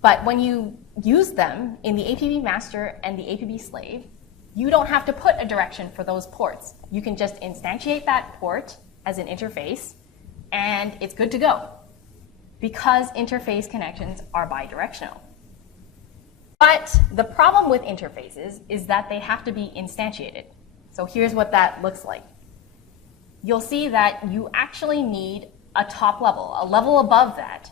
But when you use them in the APB master and the APB slave, you don't have to put a direction for those ports. You can just instantiate that port as an interface, and it's good to go, because interface connections are bidirectional. But the problem with interfaces is that they have to be instantiated. So here's what that looks like. You'll see that you actually need a top level, a level above that,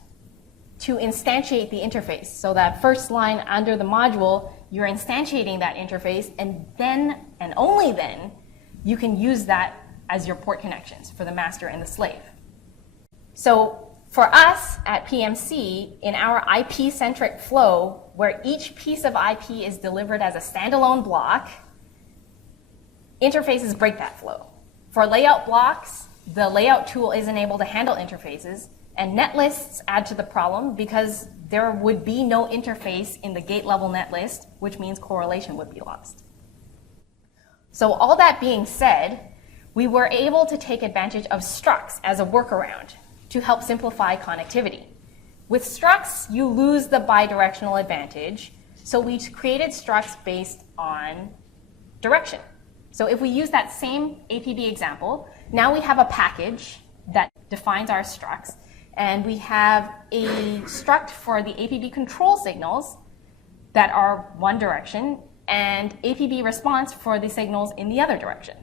to instantiate the interface. So that first line under the module, you're instantiating that interface, and then, and only then, you can use that as your port connections for the master and the slave. So for us at PMC, in our IP-centric flow, where each piece of IP is delivered as a standalone block, interfaces break that flow. For layout blocks, the layout tool isn't able to handle interfaces, and netlists add to the problem because there would be no interface in the gate-level netlist, which means correlation would be lost. So all that being said, we were able to take advantage of structs as a workaround to help simplify connectivity. With structs, you lose the bidirectional advantage, so we created structs based on direction. So if we use that same APB example, now we have a package that defines our structs, and we have a struct for the APB control signals that are one direction, and APB response for the signals in the other direction.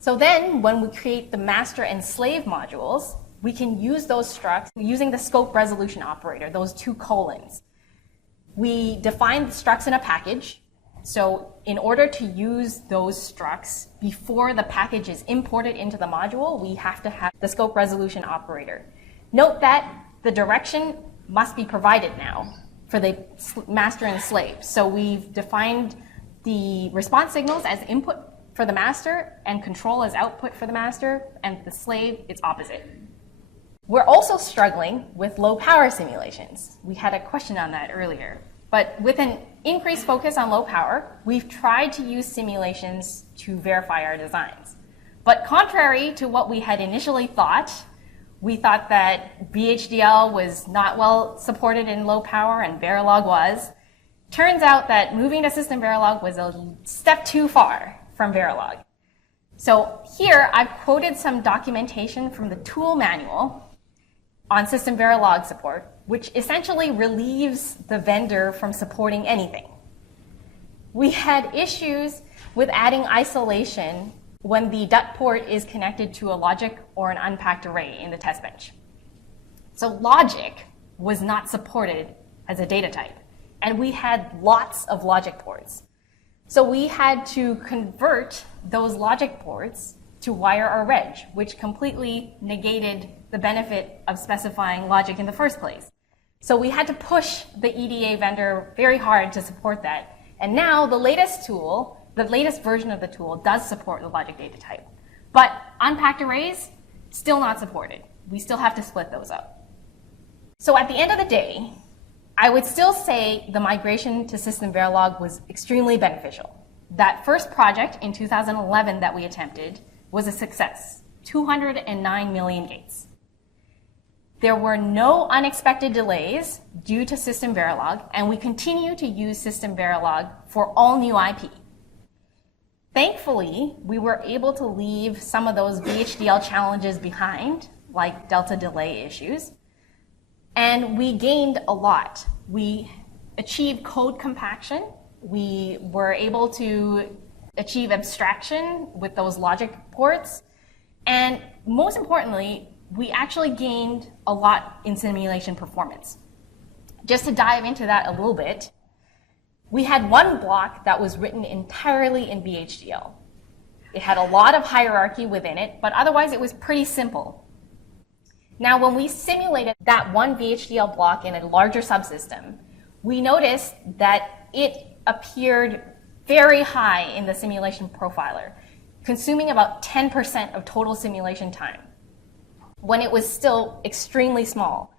So then, when we create the master and slave modules, we can use those structs using the scope resolution operator, those two colons. We define the structs in a package. So in order to use those structs before the package is imported into the module, we have to have the scope resolution operator. Note that the direction must be provided now for the master and slave. So we've defined the response signals as input for the master and control as output for the master, and the slave, it's opposite. We're also struggling with low power simulations. We had a question on that earlier. But with an increased focus on low power, we've tried to use simulations to verify our designs. But contrary to what we had initially thought, we thought that VHDL was not well supported in low power and Verilog was. Turns out that moving to SystemVerilog was a step too far from Verilog. So here I've quoted some documentation from the tool manual on SystemVerilog support, which essentially relieves the vendor from supporting anything. We had issues with adding isolation when the DUT port is connected to a logic or an unpacked array in the test bench. So logic was not supported as a data type, and we had lots of logic ports. So we had to convert those logic ports to wire or reg, which completely negated the benefit of specifying logic in the first place. So we had to push the EDA vendor very hard to support that. And now the latest tool, the latest version of the tool does support the logic data type. But unpacked arrays, still not supported. We still have to split those up. So at the end of the day, I would still say the migration to SystemVerilog was extremely beneficial. That first project in 2011 that we attempted was a success, 209 million gates. There were no unexpected delays due to SystemVerilog, and we continue to use SystemVerilog for all new IP. Thankfully, we were able to leave some of those VHDL challenges behind, like delta delay issues, and we gained a lot. We achieved code compaction. We were able to achieve abstraction with those logic ports, and most importantly, we actually gained a lot in simulation performance. Just to dive into that a little bit, we had one block that was written entirely in VHDL. It had a lot of hierarchy within it, but otherwise it was pretty simple. Now, when we simulated that one VHDL block in a larger subsystem, we noticed that it appeared very high in the simulation profiler, consuming about 10% of total simulation time, when it was still extremely small.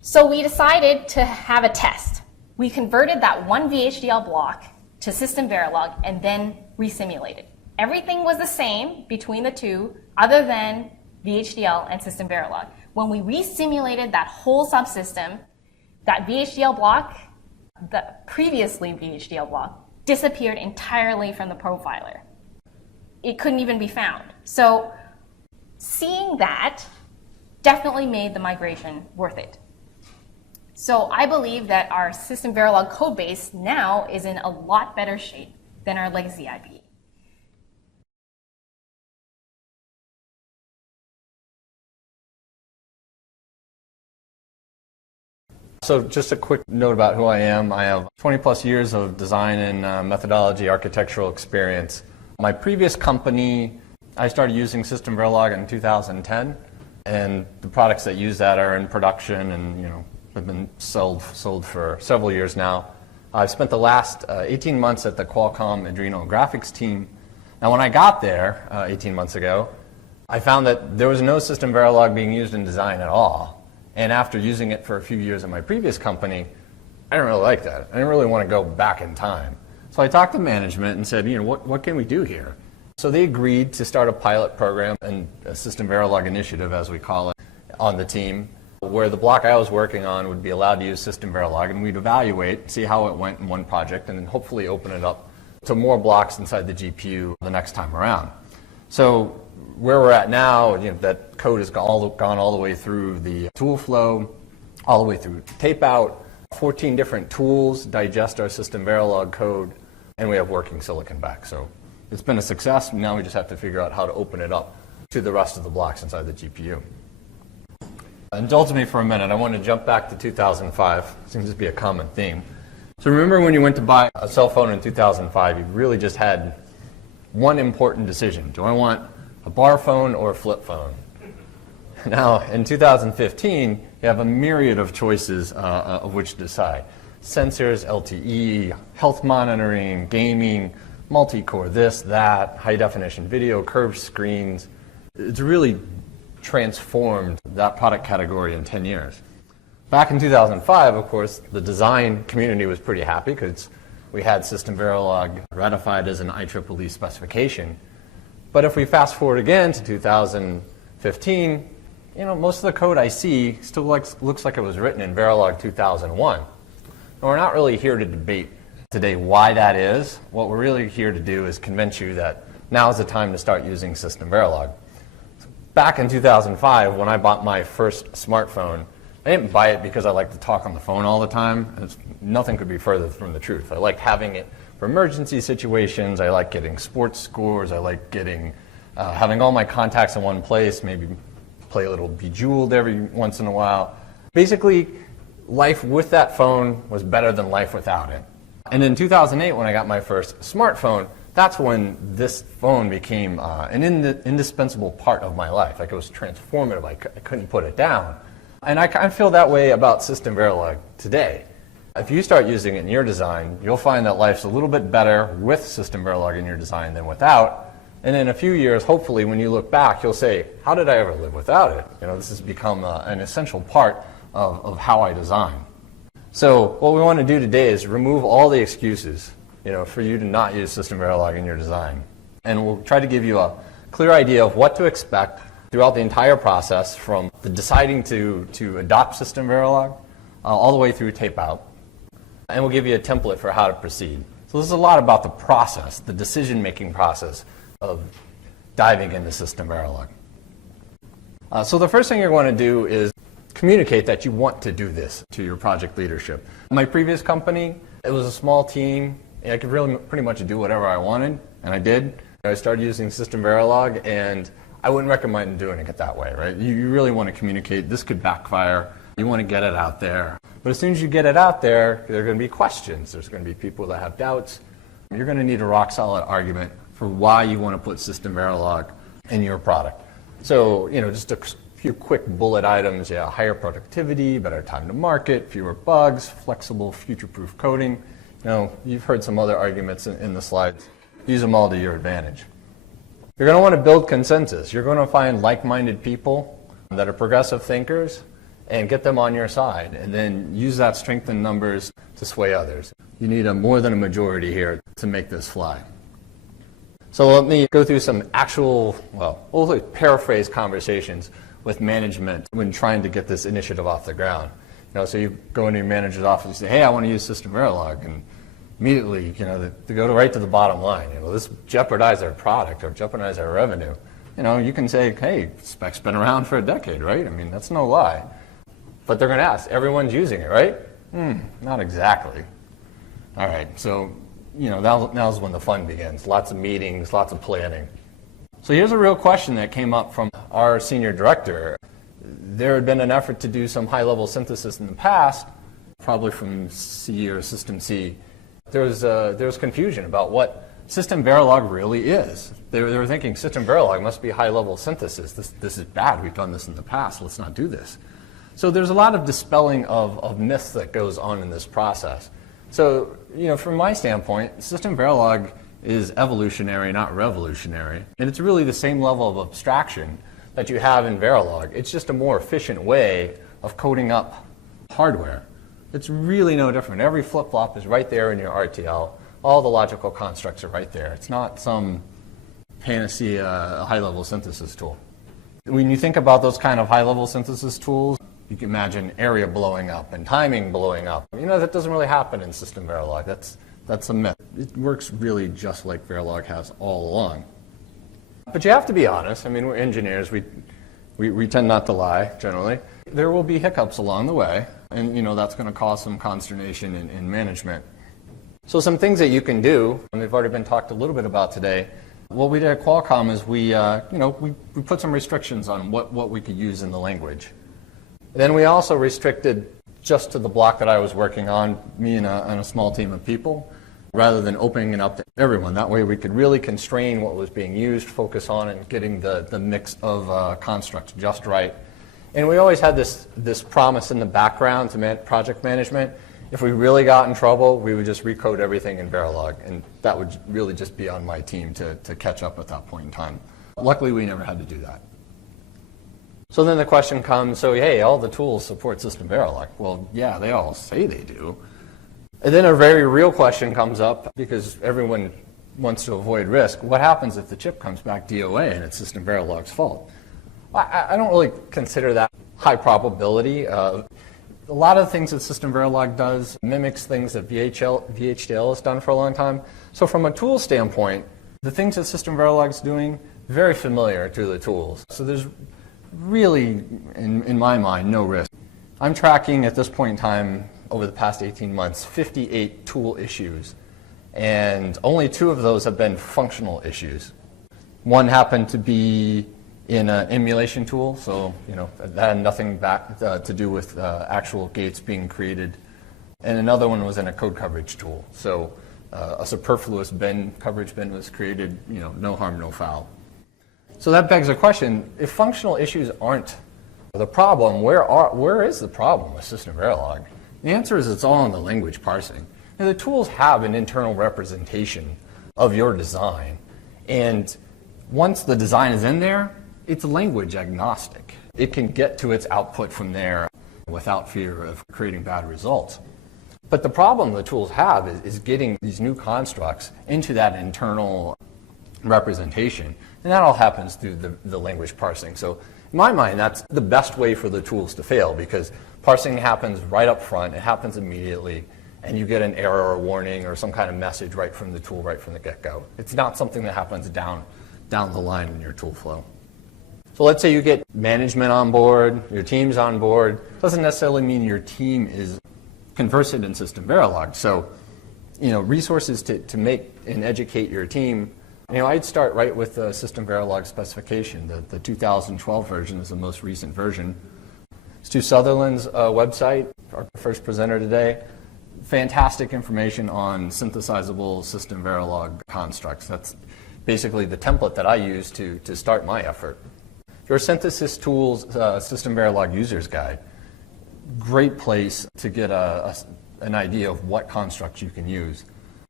So we decided to have a test. We converted that one VHDL block to SystemVerilog and then resimulated. Everything was the same between the two, other than VHDL and SystemVerilog. When we resimulated that whole subsystem, that VHDL block, the previously VHDL block, disappeared entirely from the profiler. It couldn't even be found. So seeing that definitely made the migration worth it. So I believe that our SystemVerilog code base now is in a lot better shape than our legacy IP. So just a quick note about who I am. I have 20 plus years of design and methodology architectural experience. My previous company, I started using SystemVerilog in 2010, and the products that use that are in production and have been sold for several years now. I've spent the last 18 months at the Qualcomm Adreno graphics team. Now when I got there 18 months ago, I found that there was no SystemVerilog being used in design at all. And after using it for a few years at my previous company, I didn't really like that. I didn't really want to go back in time. So I talked to management and said, what can we do here? So they agreed to start a pilot program and a SystemVerilog initiative, as we call it, on the team, where the block I was working on would be allowed to use SystemVerilog, and we'd evaluate, see how it went in one project, and then hopefully open it up to more blocks inside the GPU the next time around. So where we're at now, that code has gone all the way through the tool flow, all the way through tape out. 14 different tools digest our SystemVerilog code, and we have working silicon back. So it's been a success. Now we just have to figure out how to open it up to the rest of the blocks inside the GPU. Indulge me for a minute. I want to jump back to 2005. Seems to be a common theme. So remember when you went to buy a cell phone in 2005, you really just had one important decision. Do I want a bar phone or a flip phone? Now, in 2015, you have a myriad of choices of which to decide. Sensors, LTE, health monitoring, gaming, multi-core, this, that, high-definition video, curved screens. It's really transformed that product category in 10 years. Back in 2005, of course, the design community was pretty happy because we had SystemVerilog ratified as an IEEE specification. But if we fast forward again to 2015, most of the code I see still looks like it was written in Verilog 2001. And we're not really here to debate today why that is. What we're really here to do is convince you that now is the time to start using SystemVerilog. Back in 2005, when I bought my first smartphone, I didn't buy it because I like to talk on the phone all the time. Nothing could be further from the truth. I liked having it for emergency situations. I like getting sports scores. I like having all my contacts in one place, maybe play a little Bejeweled every once in a while. Basically, life with that phone was better than life without it. And in 2008, when I got my first smartphone, that's when this phone became an indispensable part of my life. Like, it was transformative. I couldn't put it down. And I kind of feel that way about SystemVerilog today. If you start using it in your design, you'll find that life's a little bit better with SystemVerilog in your design than without. And in a few years, hopefully, when you look back, you'll say, how did I ever live without it? This has become an essential part of how I design. So what we want to do today is remove all the excuses, for you to not use SystemVerilog in your design. And we'll try to give you a clear idea of what to expect throughout the entire process, from the deciding to adopt SystemVerilog all the way through tape out. And we'll give you a template for how to proceed. So this is a lot about the process, the decision-making process of diving into SystemVerilog. So the first thing you're going to do is communicate that you want to do this to your project leadership. My previous company, it was a small team. I could really pretty much do whatever I wanted, and I did. I started using SystemVerilog, and I wouldn't recommend doing it that way, right? You really want to communicate. This could backfire. You want to get it out there. But as soon as you get it out there, there are going to be questions. There's going to be people that have doubts. You're going to need a rock-solid argument for why you want to put SystemVerilog in your product. So, just a few quick bullet items. Yeah, higher productivity, better time to market, fewer bugs, flexible, future-proof coding. You've heard some other arguments in the slides. Use them all to your advantage. You're going to want to build consensus. You're going to find like-minded people that are progressive thinkers and get them on your side, and then use that strength in numbers to sway others. You need more than a majority here to make this fly. So let me go through some actual, we'll paraphrase conversations with management when trying to get this initiative off the ground. So you go into your manager's office and say, hey, I want to use SystemVerilog, and immediately, they go right to the bottom line. This jeopardize our product or jeopardize our revenue. You can say, hey, spec's been around for a decade, right? That's no lie. But they're going to ask, everyone's using it, right? Not exactly. All right, so, now's when the fun begins. Lots of meetings, lots of planning. So here's a real question that came up from our senior director. There had been an effort to do some high-level synthesis in the past, probably from C or System C. There was confusion about what SystemVerilog really is. They were thinking SystemVerilog must be high-level synthesis. This is bad. We've done this in the past. Let's not do this. So there's a lot of dispelling of myths that goes on in this process. So, from my standpoint, SystemVerilog is evolutionary, not revolutionary. And it's really the same level of abstraction that you have in Verilog. It's just a more efficient way of coding up hardware. It's really no different. Every flip-flop is right there in your RTL. All the logical constructs are right there. It's not some panacea high-level synthesis tool. When you think about those kind of high-level synthesis tools, you can imagine area blowing up and timing blowing up. That doesn't really happen in SystemVerilog. That's That's a myth. It works really just like Verilog has all along. But you have to be honest. I mean, we're engineers. We tend not to lie, generally. There will be hiccups along the way, and that's going to cause some consternation in management. So some things that you can do, and they've already been talked a little bit about today. What we did at Qualcomm is we put some restrictions on what we could use in the language. Then we also restricted just to the block that I was working on, me and a small team of people, rather than opening it up to everyone. That way we could really constrain what was being used, focus on and getting the mix of constructs just right. And we always had this promise in the background to project management. If we really got in trouble, we would just recode everything in Verilog, and that would really just be on my team to catch up at that point in time. Luckily, we never had to do that. So then the question comes, hey, all the tools support SystemVerilog. Well, yeah, they all say they do. And then a very real question comes up, because everyone wants to avoid risk. What happens if the chip comes back DOA and it's SystemVerilog's fault? I don't really consider that high probability. A lot of the things that SystemVerilog does mimics things that VHDL has done for a long time. So from a tool standpoint, the things that SystemVerilog is doing, very familiar to the tools. So there's really, in my mind, no risk. I'm tracking at this point in time, over the past 18 months, 58 tool issues. And only 2 of those have been functional issues. One happened to be in an emulation tool, so that had nothing to do with actual gates being created. And another one was in a code coverage tool. So a superfluous coverage bin was created, no harm, no foul. So that begs the question, if functional issues aren't the problem, where is the problem with SystemVerilog? The answer is it's all in the language parsing. The tools have an internal representation of your design, and once the design is in there, it's language agnostic. It can get to its output from there without fear of creating bad results. But the problem the tools have is getting these new constructs into that internal representation, and that all happens through the language parsing. So in my mind, that's the best way for the tools to fail, because parsing happens right up front, it happens immediately, and you get an error or warning or some kind of message right from the tool, right from the get-go. It's not something that happens down the line in your tool flow. So let's say you get management on board, your team's on board. Doesn't necessarily mean your team is conversant in SystemVerilog. So, resources to make and educate your team. I'd start right with the SystemVerilog specification. The 2012 version is the most recent version. It's to Sutherland's website, our first presenter today. Fantastic information on synthesizable SystemVerilog constructs. That's basically the template that I use to start my effort. Your synthesis tools SystemVerilog user's guide, great place to get an idea of what constructs you can use.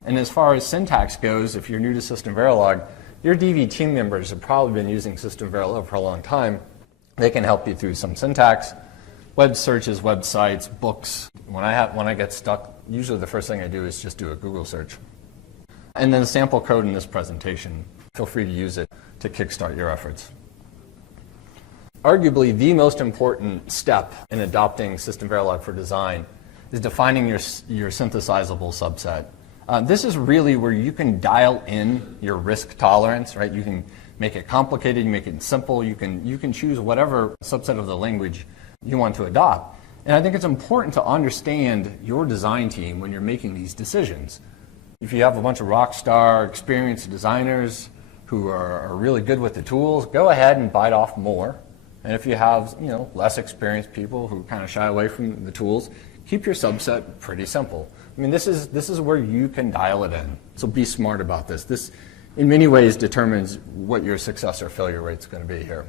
And as far as syntax goes, if you're new to SystemVerilog, your DV team members have probably been using SystemVerilog for a long time. They can help you through some syntax, web searches, websites, books. When I get stuck, usually the first thing I do is just do a Google search. And then the sample code in this presentation, feel free to use it to kickstart your efforts. Arguably, the most important step in adopting SystemVerilog for design is defining your synthesizable subset. This is really where you can dial in your risk tolerance, right? You can make it complicated, you make it simple, you can choose whatever subset of the language you want to adopt. And I think it's important to understand your design team when you're making these decisions. If you have a bunch of rock star experienced designers who are really good with the tools, go ahead and bite off more. And if you have less experienced people who kind of shy away from the tools, keep your subset pretty simple. I mean, this is where you can dial it in. So be smart about this. This, in many ways, determines what your success or failure rate is going to be here.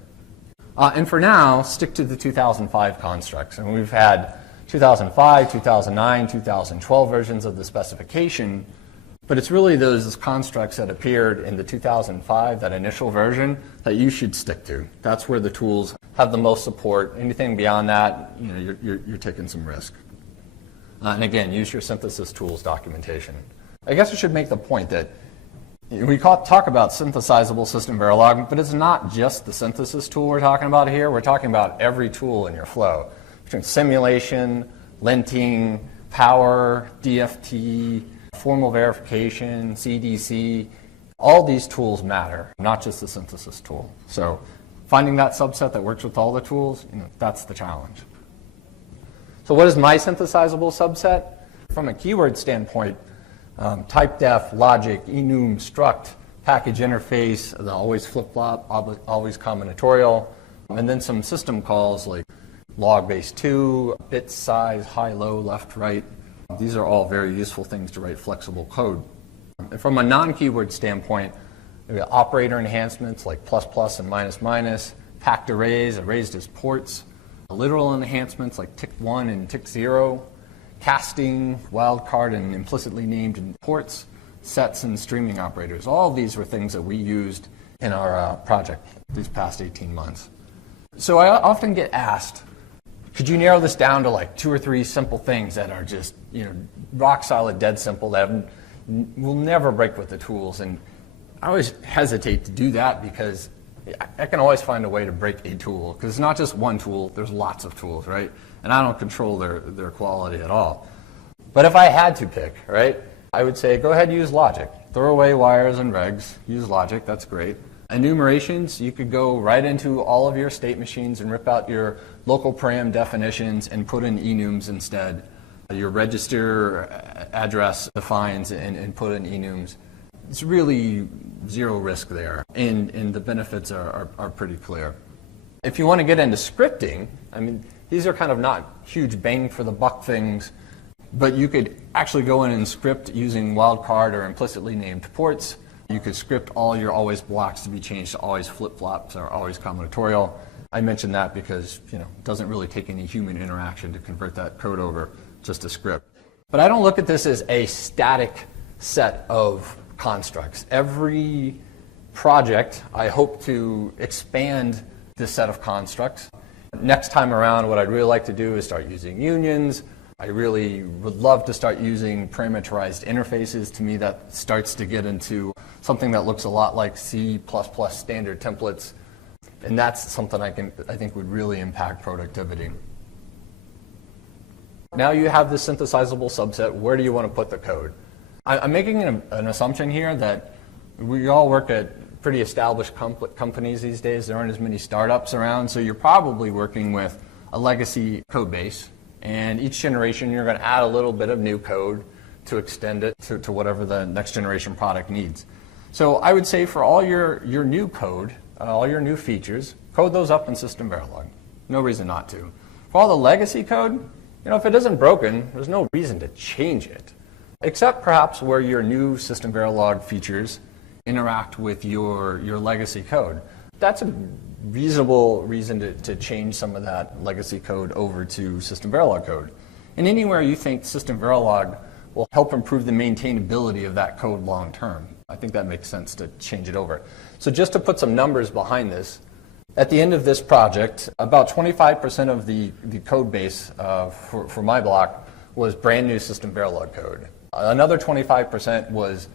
And for now, stick to the 2005 constructs. And we've had 2005, 2009, 2012 versions of the specification. But it's really those constructs that appeared in the 2005, that initial version, that you should stick to. That's where the tools have the most support. Anything beyond that, you're taking some risk. And again, use your synthesis tools documentation. I guess we should make the point that we talk about synthesizable SystemVerilog, but it's not just the synthesis tool we're talking about here. We're talking about every tool in your flow, between simulation, linting, power, DFT, formal verification, CDC, all these tools matter, not just the synthesis tool. So finding that subset that works with all the tools, that's the challenge. So what is my synthesizable subset? From a keyword standpoint, type def, logic, enum, struct, package interface, the always flip-flop, always combinatorial, and then some system calls like log base 2, bit size, high, low, left, right. These are all very useful things to write flexible code. And from a non-keyword standpoint, we have operator enhancements like plus plus and minus minus, packed arrays, arrays as ports, literal enhancements like tick 1 and tick 0, casting, wildcard, and implicitly named ports, sets, and streaming operators. All of these were things that we used in our project these past 18 months. So I often get asked, could you narrow this down to like 2 or 3 simple things that are just, rock solid, dead simple, that will never break with the tools? And I always hesitate to do that because I can always find a way to break a tool, because it's not just one tool, there's lots of tools, right? And I don't control their quality at all. But if I had to pick, right, I would say go ahead and use logic. Throw away wires and regs, use logic, that's great. Enumerations, you could go right into all of your state machines and rip out your local param definitions and put in enums instead. Your register address defines and put in enums. It's really zero risk there, and the benefits are pretty clear. If you want to get into scripting, these are kind of not huge bang for the buck things, but you could actually go in and script using wildcard or implicitly named ports. You could script all your always blocks to be changed to always flip-flops or always combinatorial. I mentioned that because it doesn't really take any human interaction to convert that code over, just a script. But I don't look at this as a static set of constructs. Every project, I hope to expand this set of constructs. Next time around, what I'd really like to do is start using unions. I really would love to start using parameterized interfaces. To me, that starts to get into something that looks a lot like C++ standard templates. And that's something I think would really impact productivity. Now you have this synthesizable subset. Where do you want to put the code? I'm making an assumption here that we all work at pretty established companies these days. There aren't as many startups around, so you're probably working with a legacy code base. And each generation, you're going to add a little bit of new code to extend it to whatever the next generation product needs. So I would say for all your new code, all your new features, code those up in SystemVerilog. No reason not to. For all the legacy code, if it isn't broken, there's no reason to change it, except perhaps where your new SystemVerilog features interact with your legacy code. That's a reasonable reason to change some of that legacy code over to SystemVerilog code. And anywhere you think SystemVerilog will help improve the maintainability of that code long term, I think that makes sense to change it over. So just to put some numbers behind this, at the end of this project, about 25% of the code base for my block was brand new SystemVerilog code. Another 25% was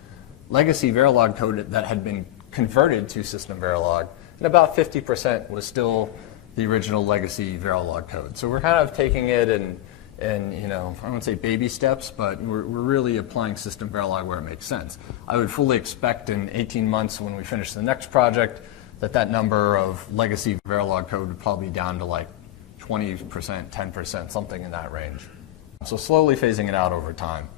legacy Verilog code that had been converted to SystemVerilog, and about 50% was still the original legacy Verilog code. So we're kind of taking it and I won't say baby steps, but we're really applying SystemVerilog where it makes sense. I would fully expect in 18 months when we finish the next project that number of legacy Verilog code would probably be down to like 20%, 10%, something in that range. So slowly phasing it out over time.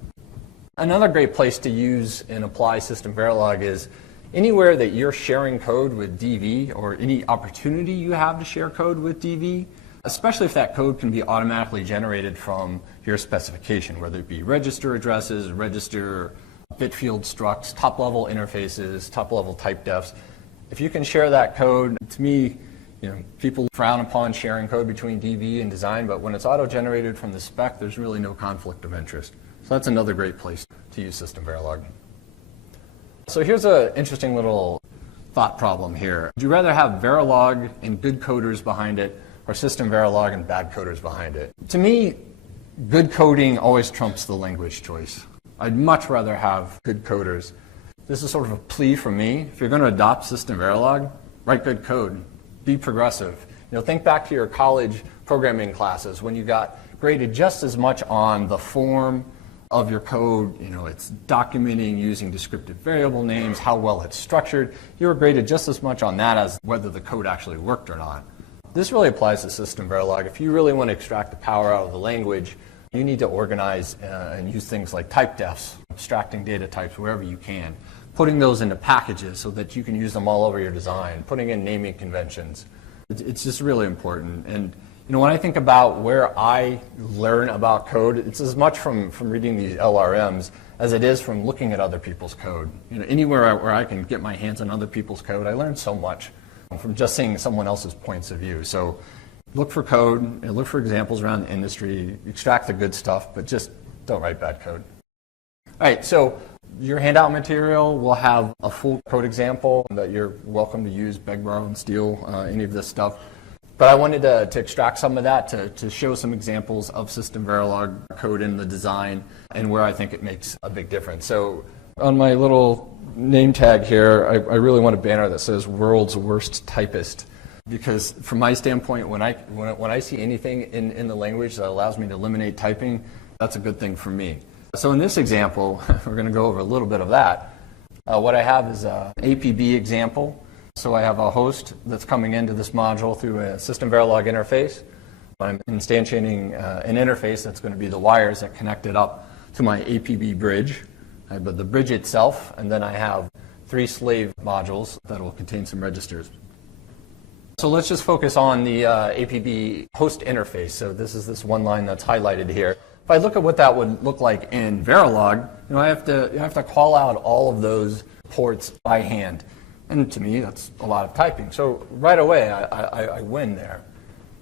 Another great place to use and apply SystemVerilog is anywhere that you're sharing code with DV, or any opportunity you have to share code with DV, especially if that code can be automatically generated from your specification, whether it be register addresses, register bit field structs, top-level interfaces, top-level type defs. If you can share that code, to me, people frown upon sharing code between DV and design, but when it's auto-generated from the spec, there's really no conflict of interest. So that's another great place to use SystemVerilog. So here's an interesting little thought problem here. Would you rather have Verilog and good coders behind it, or SystemVerilog and bad coders behind it? To me, good coding always trumps the language choice. I'd much rather have good coders. This is sort of a plea from me. If you're going to adopt SystemVerilog, write good code. Be progressive. Think back to your college programming classes when you got graded just as much on the form of your code, it's documenting using descriptive variable names, how well it's structured. You're graded just as much on that as whether the code actually worked or not. This really applies to SystemVerilog. If you really want to extract the power out of the language, you need to organize and use things like type defs, abstracting data types wherever you can, putting those into packages so that you can use them all over your design, putting in naming conventions. It's just really important. And when I think about where I learn about code, it's as much from reading these LRMs as it is from looking at other people's code. Anywhere where I can get my hands on other people's code, I learn so much from just seeing someone else's points of view. So look for code, and look for examples around the industry, extract the good stuff, but just don't write bad code. All right, so your handout material will have a full code example that you're welcome to use, beg, borrow, and steal, any of this stuff. But I wanted to extract some of that to show some examples of SystemVerilog code in the design and where I think it makes a big difference. So on my little name tag here, I really want a banner that says "World's Worst Typist," because from my standpoint, when I see anything in the language that allows me to eliminate typing, that's a good thing for me. So in this example, we're going to go over a little bit of that. What I have is an APB example. So I have a host that's coming into this module through a SystemVerilog interface. I'm instantiating an interface that's going to be the wires that connect it up to my APB bridge. I have the bridge itself, and then I have 3 slave modules that will contain some registers. So let's just focus on the APB host interface. So this is this one line that's highlighted here. If I look at what that would look like in Verilog, I have to call out all of those ports by hand. And to me, that's a lot of typing. So right away, I win there.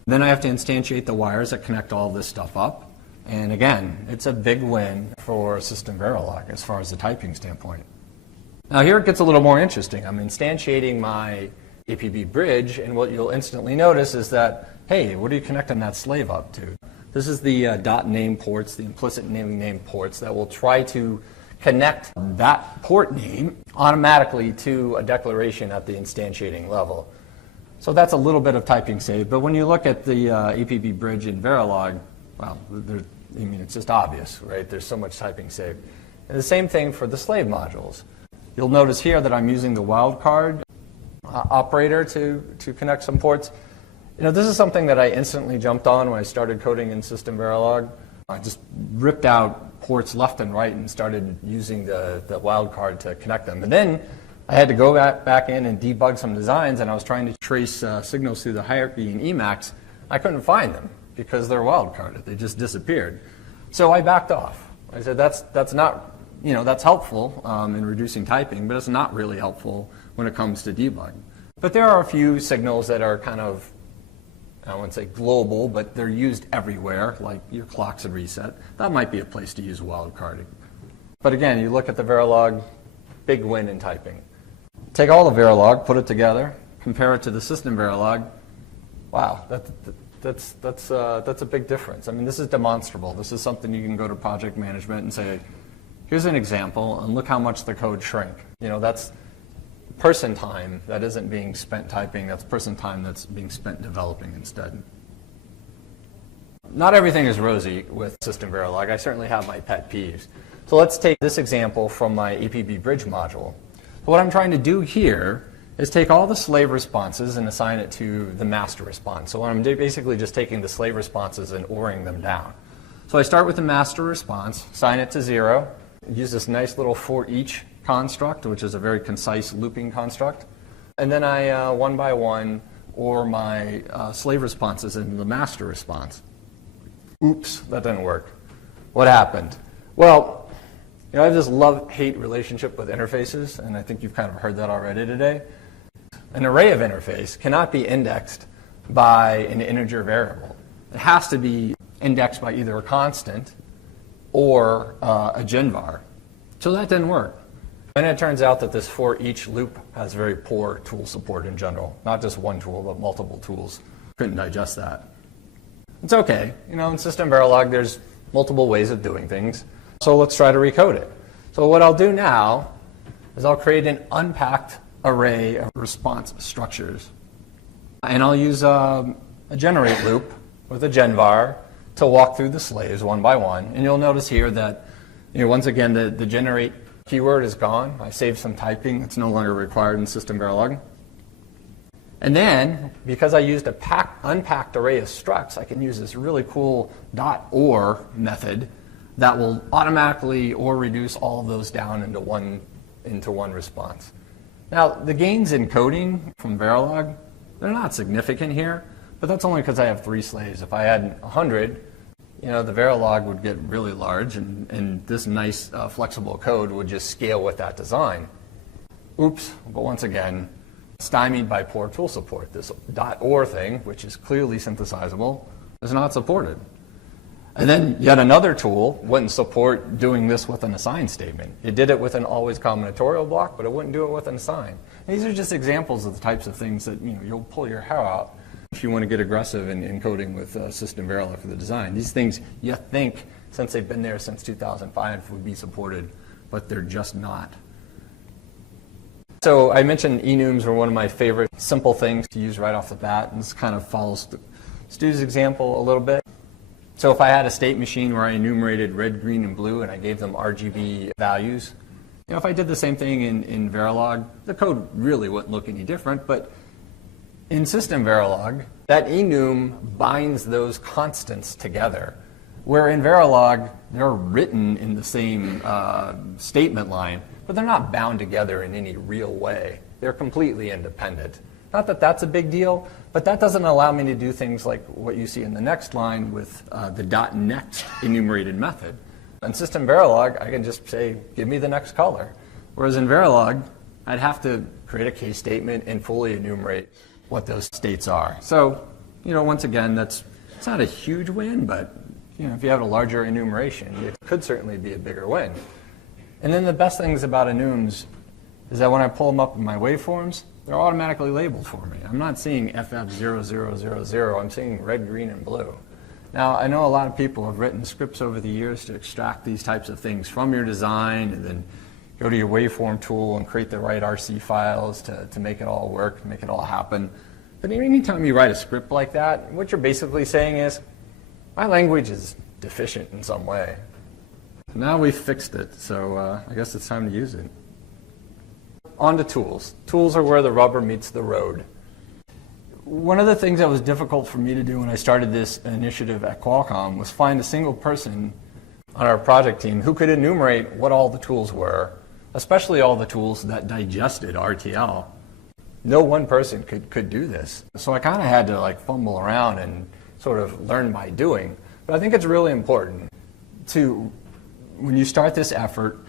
Then I have to instantiate the wires that connect all this stuff up. And again, it's a big win for SystemVerilog as far as the typing standpoint. Now here it gets a little more interesting. I'm instantiating my APB bridge, and what you'll instantly notice is that, hey, what are you connecting that slave up to? This is the dot name ports, the implicit naming name ports that will try to connect that port name automatically to a declaration at the instantiating level. So that's a little bit of typing saved, but when you look at the APB bridge in Verilog, well, it's just obvious, right? There's so much typing saved. And the same thing for the slave modules. You'll notice here that I'm using the wildcard operator to connect some ports. This is something that I instantly jumped on when I started coding in SystemVerilog. I just ripped out ports left and right and started using the wildcard to connect them. And then I had to go back in and debug some designs, and I was trying to trace signals through the hierarchy in Emacs. I couldn't find them because they're wildcarded. They just disappeared. So I backed off. I said that's not, that's helpful in reducing typing, but it's not really helpful when it comes to debug. But there are a few signals that are kind of, I wouldn't say global, but they're used everywhere, like your clocks and reset. That might be a place to use wildcarding. But again, you look at the Verilog, big win in typing. Take all the Verilog, put it together, compare it to the SystemVerilog. Wow, that's a big difference. This is demonstrable. This is something you can go to project management and say, here's an example, and look how much the code shrank. That's person time that isn't being spent typing. That's person time that's being spent developing instead. Not everything is rosy with SystemVerilog. I certainly have my pet peeves. So let's take this example from my APB bridge module. What I'm trying to do here is take all the slave responses and assign it to the master response. So I'm basically just taking the slave responses and ORing them down. So I start with the master response, assign it to 0, use this nice little for each construct, which is a very concise looping construct. And then I, one by one, OR my slave responses into the master response. Oops, that didn't work. What happened? Well, I have this love-hate relationship with interfaces, and I think you've kind of heard that already today. An array of interface cannot be indexed by an integer variable. It has to be indexed by either a constant or a genvar. So that didn't work. And it turns out that this for each loop has very poor tool support in general. Not just one tool, but multiple tools. Couldn't digest that. It's okay. In SystemVerilog, there's multiple ways of doing things. So let's try to recode it. So what I'll do now is I'll create an unpacked array of response structures. And I'll use a generate loop with a genvar to walk through the slaves one by one. And you'll notice here that Once again, the generate keyword is gone. I saved some typing. It's no longer required in SystemVerilog. And then, because I used a unpacked array of structs, I can use this really cool .or method that will automatically or reduce all of those down into one response. Now, the gains in coding from Verilog, they're not significant here, but that's only because I have 3 slaves. If I had 100, the Verilog would get really large, and this nice flexible code would just scale with that design. Oops, but once again, stymied by poor tool support. This .or thing, which is clearly synthesizable, is not supported. And then yet another tool wouldn't support doing this with an assign statement. It did it with an always combinatorial block, but it wouldn't do it with an assign. And these are just examples of the types of things that you'll pull your hair out if you want to get aggressive in coding with SystemVerilog for the design. These things you think, since they've been there since 2005, would be supported, but they're just not. So I mentioned enums are one of my favorite simple things to use right off the bat, and this kind of follows Stu's example a little bit. So if I had a state machine where I enumerated red, green, and blue, and I gave them RGB values, if I did the same thing in Verilog, the code really wouldn't look any different, but in SystemVerilog, that enum binds those constants together, where in Verilog, they're written in the same statement line, but they're not bound together in any real way. They're completely independent. Not that that's a big deal, but that doesn't allow me to do things like what you see in the next line with the .next enumerated method. In SystemVerilog, I can just say, give me the next color. Whereas in Verilog, I'd have to create a case statement and fully enumerate what those states are. So, once again, it's not a huge win, but if you have a larger enumeration, it could certainly be a bigger win. And then the best things about enums is that when I pull them up in my waveforms, they're automatically labeled for me. I'm not seeing FF0000, I'm seeing red, green, and blue. Now, I know a lot of people have written scripts over the years to extract these types of things from your design and then go to your waveform tool and create the right RC files to make it all work, make it all happen. But anytime you write a script like that, what you're basically saying is, my language is deficient in some way. Now we've fixed it, so I guess it's time to use it. On to tools. Tools are where the rubber meets the road. One of the things that was difficult for me to do when I started this initiative at Qualcomm was find a single person on our project team who could enumerate what all the tools were, especially all the tools that digested RTL. No one person could do this. So I kind of had to fumble around and sort of learn by doing. But I think it's really important to, when you start this effort,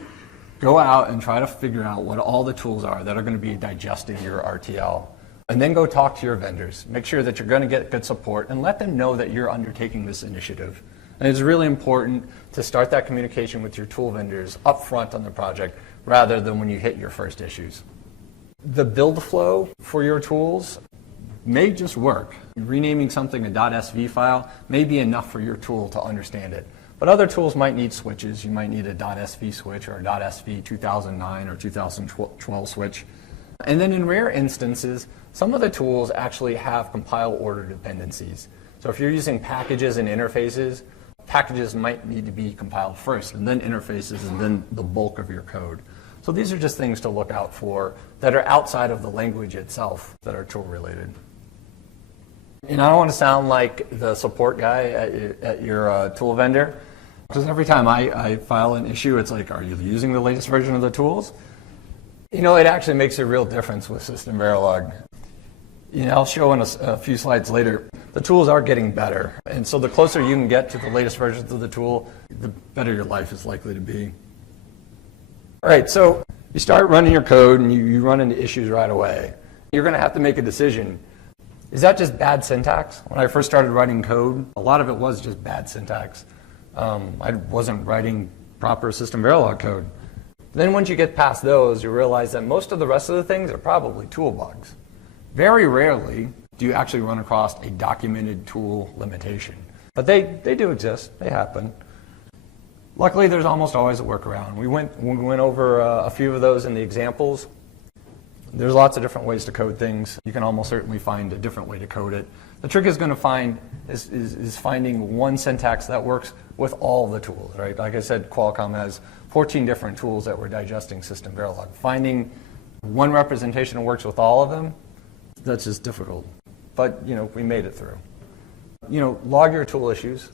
go out and try to figure out what all the tools are that are going to be digesting your RTL. And then go talk to your vendors. Make sure that you're going to get good support and let them know that you're undertaking this initiative. And it's really important to start that communication with your tool vendors up front on the project rather than when you hit your first issues. The build flow for your tools may just work. Renaming something a .sv file may be enough for your tool to understand it. But other tools might need switches. You might need a .sv switch or a .sv 2009 or 2012 switch. And then in rare instances, some of the tools actually have compile order dependencies. So if you're using packages and interfaces, packages might need to be compiled first, and then interfaces, and then the bulk of your code. So these are just things to look out for that are outside of the language itself that are tool related. And I don't want to sound like the support guy at your tool vendor, because every time I file an issue, it's like, are you using the latest version of the tools? It actually makes a real difference with SystemVerilog. I'll show in a few slides later, the tools are getting better. And so the closer you can get to the latest versions of the tool, the better your life is likely to be. All right, so you start running your code and you run into issues right away. You're going to have to make a decision. Is that just bad syntax? When I first started writing code, a lot of it was just bad syntax. I wasn't writing proper SystemVerilog code. Then once you get past those, you realize that most of the rest of the things are probably tool bugs. Very rarely do you actually run across a documented tool limitation. But they do exist. They happen. Luckily, there's almost always a workaround. We went over a few of those in the examples. There's lots of different ways to code things. You can almost certainly find a different way to code it. The trick is going to find is finding one syntax that works with all the tools, right? Like I said, Qualcomm has 14 different tools that we're digesting SystemVerilog. Finding one representation that works with all of them, that's just difficult. But, we made it through. Log your tool issues.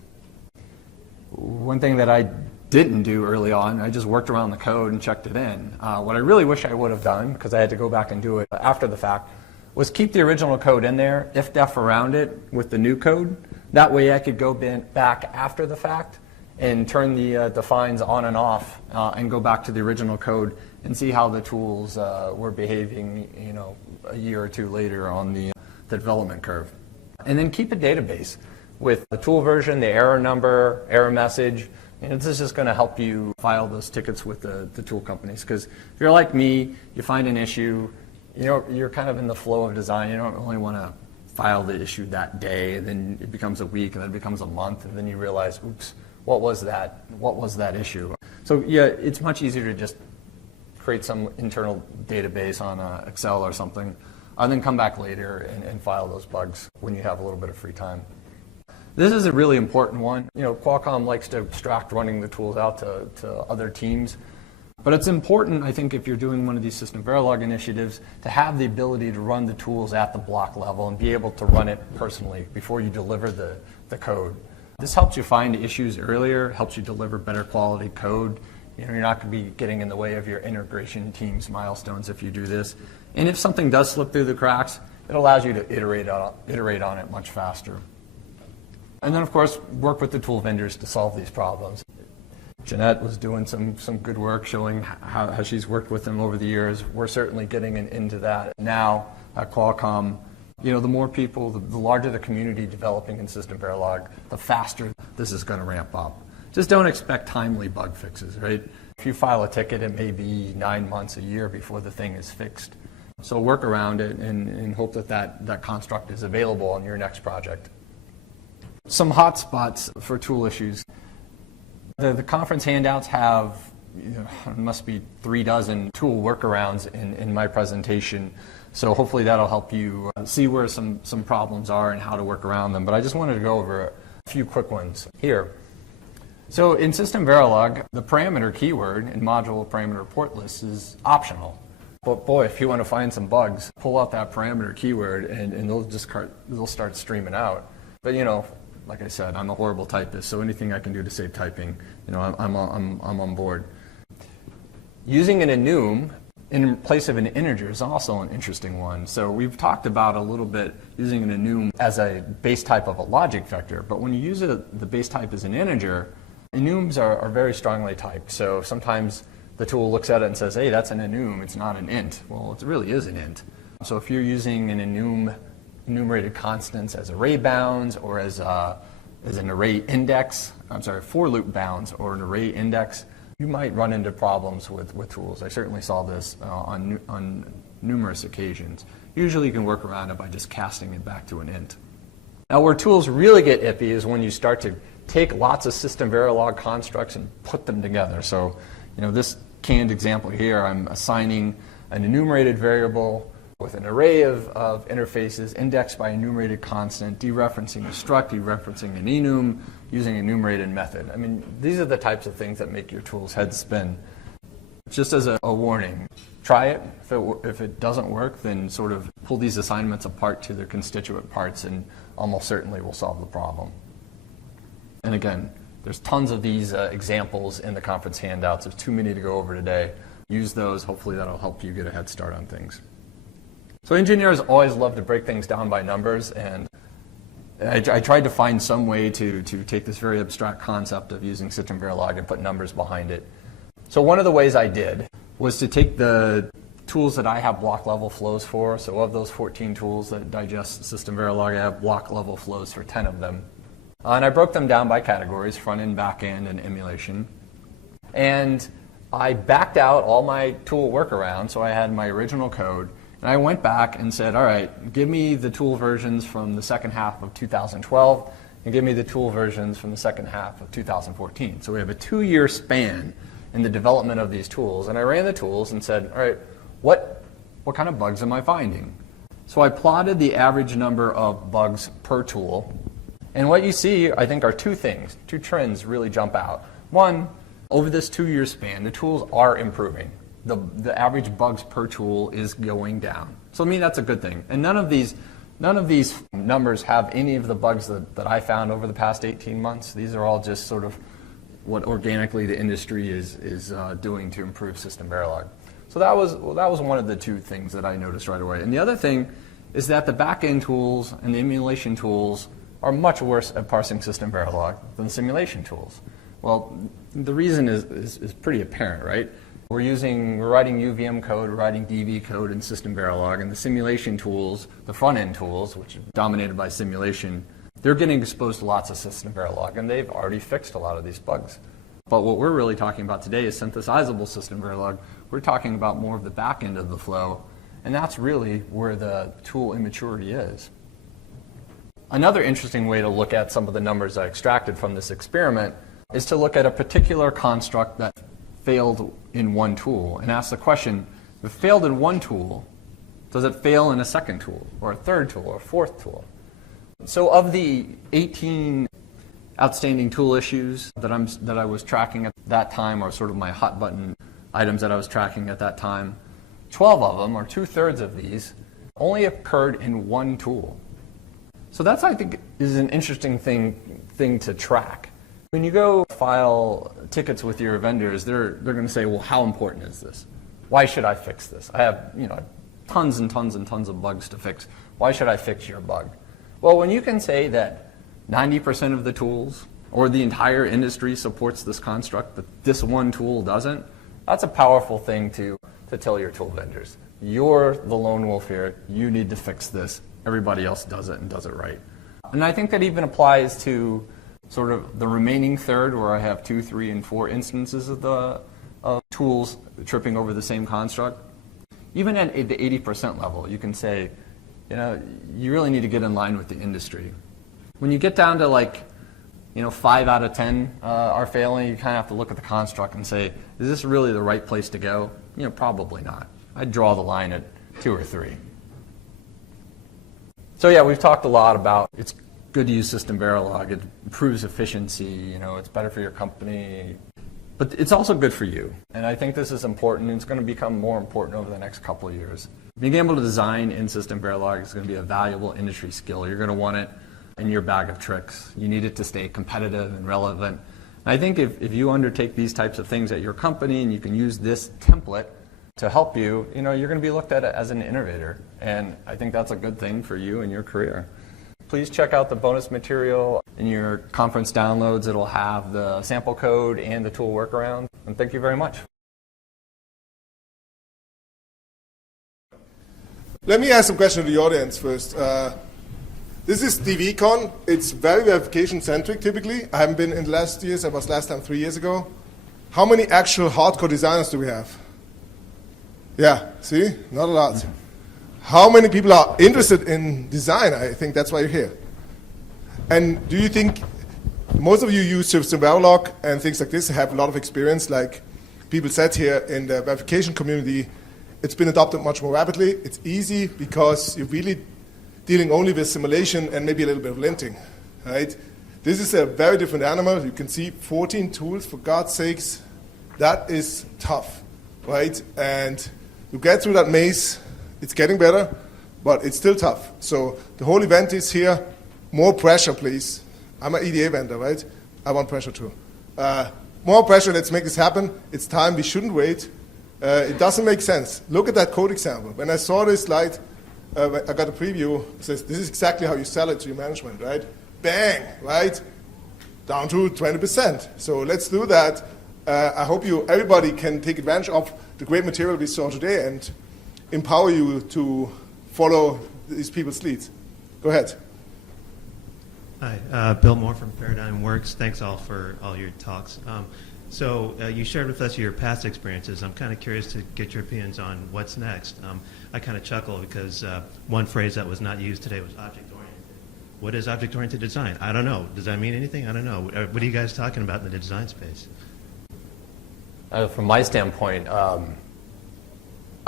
One thing that I didn't do early on, I just worked around the code and checked it in. What I really wish I would have done, because I had to go back and do it after the fact, was keep the original code in there, if-def around it with the new code. That way I could go back after the fact and turn the defines on and off and go back to the original code and see how the tools were behaving, a year or two later on the development curve. And then keep a database with the tool version, the error number, error message. This is just going to help you file those tickets with the tool companies. Because if you're like me, you find an issue, you're kind of in the flow of design. You don't really want to file the issue that day, and then it becomes a week, and then it becomes a month, and then you realize, oops, what was that issue? So yeah, it's much easier to just create some internal database on Excel or something, and then come back later and file those bugs when you have a little bit of free time. This is a really important one. Qualcomm likes to abstract running the tools out to other teams. But it's important, I think, if you're doing one of these SystemVerilog initiatives, to have the ability to run the tools at the block level and be able to run it personally before you deliver the code. This helps you find issues earlier, helps you deliver better quality code. You're not going to be getting in the way of your integration team's milestones if you do this. And if something does slip through the cracks, it allows you to iterate on it much faster. And then, of course, work with the tool vendors to solve these problems. Junette was doing some good work showing how she's worked with them over the years. We're certainly getting into that now at Qualcomm. The more people, the larger the community developing in SystemVerilog, the faster this is going to ramp up. Just don't expect timely bug fixes, right? If you file a ticket, it may be 9 months, a year before the thing is fixed. So work around it and hope that construct is available on your next project. Some hot spots for tool issues. The conference handouts have, must be 36 tool workarounds in my presentation. So hopefully that'll help you see where some problems are and how to work around them. But I just wanted to go over a few quick ones here. So in SystemVerilog, the parameter keyword in module parameter port list is optional. But boy, if you want to find some bugs, pull out that parameter keyword and they'll start streaming out. But like I said, I'm a horrible typist, so anything I can do to save typing, I'm on board. Using an enum in place of an integer is also an interesting one. So we've talked about a little bit using an enum as a base type of a logic vector, but when you use the base type as an integer, enums are very strongly typed. So sometimes the tool looks at it and says, hey, that's an enum, it's not an int. Well, it really is an int. So if you're using an enumerated constants as array bounds or as an array index, for loop bounds or an array index, you might run into problems with tools. I certainly saw this on numerous occasions. Usually you can work around it by just casting it back to an int. Now where tools really get iffy is when you start to take lots of SystemVerilog constructs and put them together. So this canned example here, I'm assigning an enumerated variable with an array of interfaces indexed by enumerated constant, dereferencing a struct, dereferencing an enum, using an enumerated method. I mean, these are the types of things that make your tool's head spin. Just as a warning, try it. If it doesn't work, then sort of pull these assignments apart to their constituent parts and almost certainly will solve the problem. And again, there's tons of these examples in the conference handouts. There's too many to go over today. Use those. Hopefully that'll help you get a head start on things. So engineers always love to break things down by numbers, and I tried to find some way to take this very abstract concept of using SystemVerilog and put numbers behind it. So one of the ways I did was to take the tools that I have block level flows for. So of those 14 tools that digest SystemVerilog, I have block level flows for 10 of them. And I broke them down by categories, front end, back end, and emulation. And I backed out all my tool workarounds, so I had my original code. And I went back and said, all right, give me the tool versions from the second half of 2012 and give me the tool versions from the second half of 2014. So we have a 2-year span in the development of these tools. And I ran the tools and said, all right, what what kind of bugs am I finding? So I plotted the average number of bugs per tool. And what you see, I think, are two things. Two trends really jump out. One, over this 2-year span, the tools are improving. The average bugs per tool is going down. So to me, that's a good thing. And none of these numbers have any of the bugs that I found over the past 18 months. These are all just sort of what organically the industry is doing to improve SystemVerilog. So that was one of the two things that I noticed right away. And the other thing is that the back-end tools and the emulation tools are much worse at parsing SystemVerilog than the simulation tools. Well, the reason is pretty apparent, right? We're writing UVM code, we're writing DV code in SystemVerilog, and the simulation tools, the front-end tools, which are dominated by simulation, they're getting exposed to lots of SystemVerilog, and they've already fixed a lot of these bugs. But what we're really talking about today is synthesizable SystemVerilog. We're talking about more of the back end of the flow, and that's really where the tool immaturity is. Another interesting way to look at some of the numbers I extracted from this experiment is to look at a particular construct that failed in one tool and ask the question, if it failed in one tool, does it fail in a second tool, or a third tool, or a fourth tool? So of the 18 outstanding tool issues that I was tracking at that time, or sort of my hot button items that I was tracking at that time, 12 of them, or 2/3 of these, only occurred in one tool. So that's, I think, is an interesting thing to track. When you go file tickets with your vendors, they're going to say, well, how important is this? Why should I fix this? I have tons and tons and tons of bugs to fix. Why should I fix your bug? Well, when you can say that 90% of the tools or the entire industry supports this construct, but this one tool doesn't, that's a powerful thing to tell your tool vendors. You're the lone wolf here. You need to fix this. Everybody else does it and does it right. And I think that even applies to sort of the remaining third, where I have 2, 3, and 4 instances of tools tripping over the same construct. Even at the 80% level, you can say, you really need to get in line with the industry. When you get down to 5 out of 10 are failing, you kind of have to look at the construct and say, is this really the right place to go? Probably not. I'd draw the line at 2 or 3. So yeah, we've talked a lot about it's good to use SystemVerilog. It improves efficiency. It's better for your company. But it's also good for you. And I think this is important, and it's going to become more important over the next couple of years. Being able to design in SystemVerilog is going to be a valuable industry skill. You're going to want it in your bag of tricks. You need it to stay competitive and relevant. And I think if you undertake these types of things at your company and you can use this template to help you, you're going to be looked at as an innovator. And I think that's a good thing for you and your career. Please check out the bonus material in your conference downloads. It'll have the sample code and the tool workaround. And thank you very much. Let me ask some questions to the audience first. This is DVCon. It's very verification-centric typically. I haven't been in the last years. I was last time 3 years ago. How many actual hardcore designers do we have? Yeah, see? Not a lot. How many people are interested in design? I think that's why you're here. And do you think most of you use SystemVerilog and things like this, have a lot of experience, like people said here in the verification community? It's been adopted much more rapidly. It's easy because you're really dealing only with simulation and maybe a little bit of linting, right? This is a very different animal. You can see 14 tools, for God's sakes. That is tough, right? And to get through that maze, it's getting better, but it's still tough. So the whole event is here. More pressure, please. I'm an EDA vendor, right? I want pressure too. More pressure. Let's make this happen. It's time. We shouldn't wait. It doesn't make sense. Look at that code example. When I saw this slide, I got a preview. It says, this is exactly how you sell it to your management, right? Bang, right? Down to 20%. So let's do that. I hope everybody can take advantage of the great material we saw today and empower you to follow these people's leads. Go ahead. Hi, Bill Moore from Paradigm Works. Thanks all for all your talks. So you shared with us your past experiences. I'm kind of curious to get your opinions on what's next. I kind of chuckle because one phrase that was not used today was object-oriented. What is object-oriented design? I don't know. Does that mean anything? I don't know. What are you guys talking about in the design space? From my standpoint,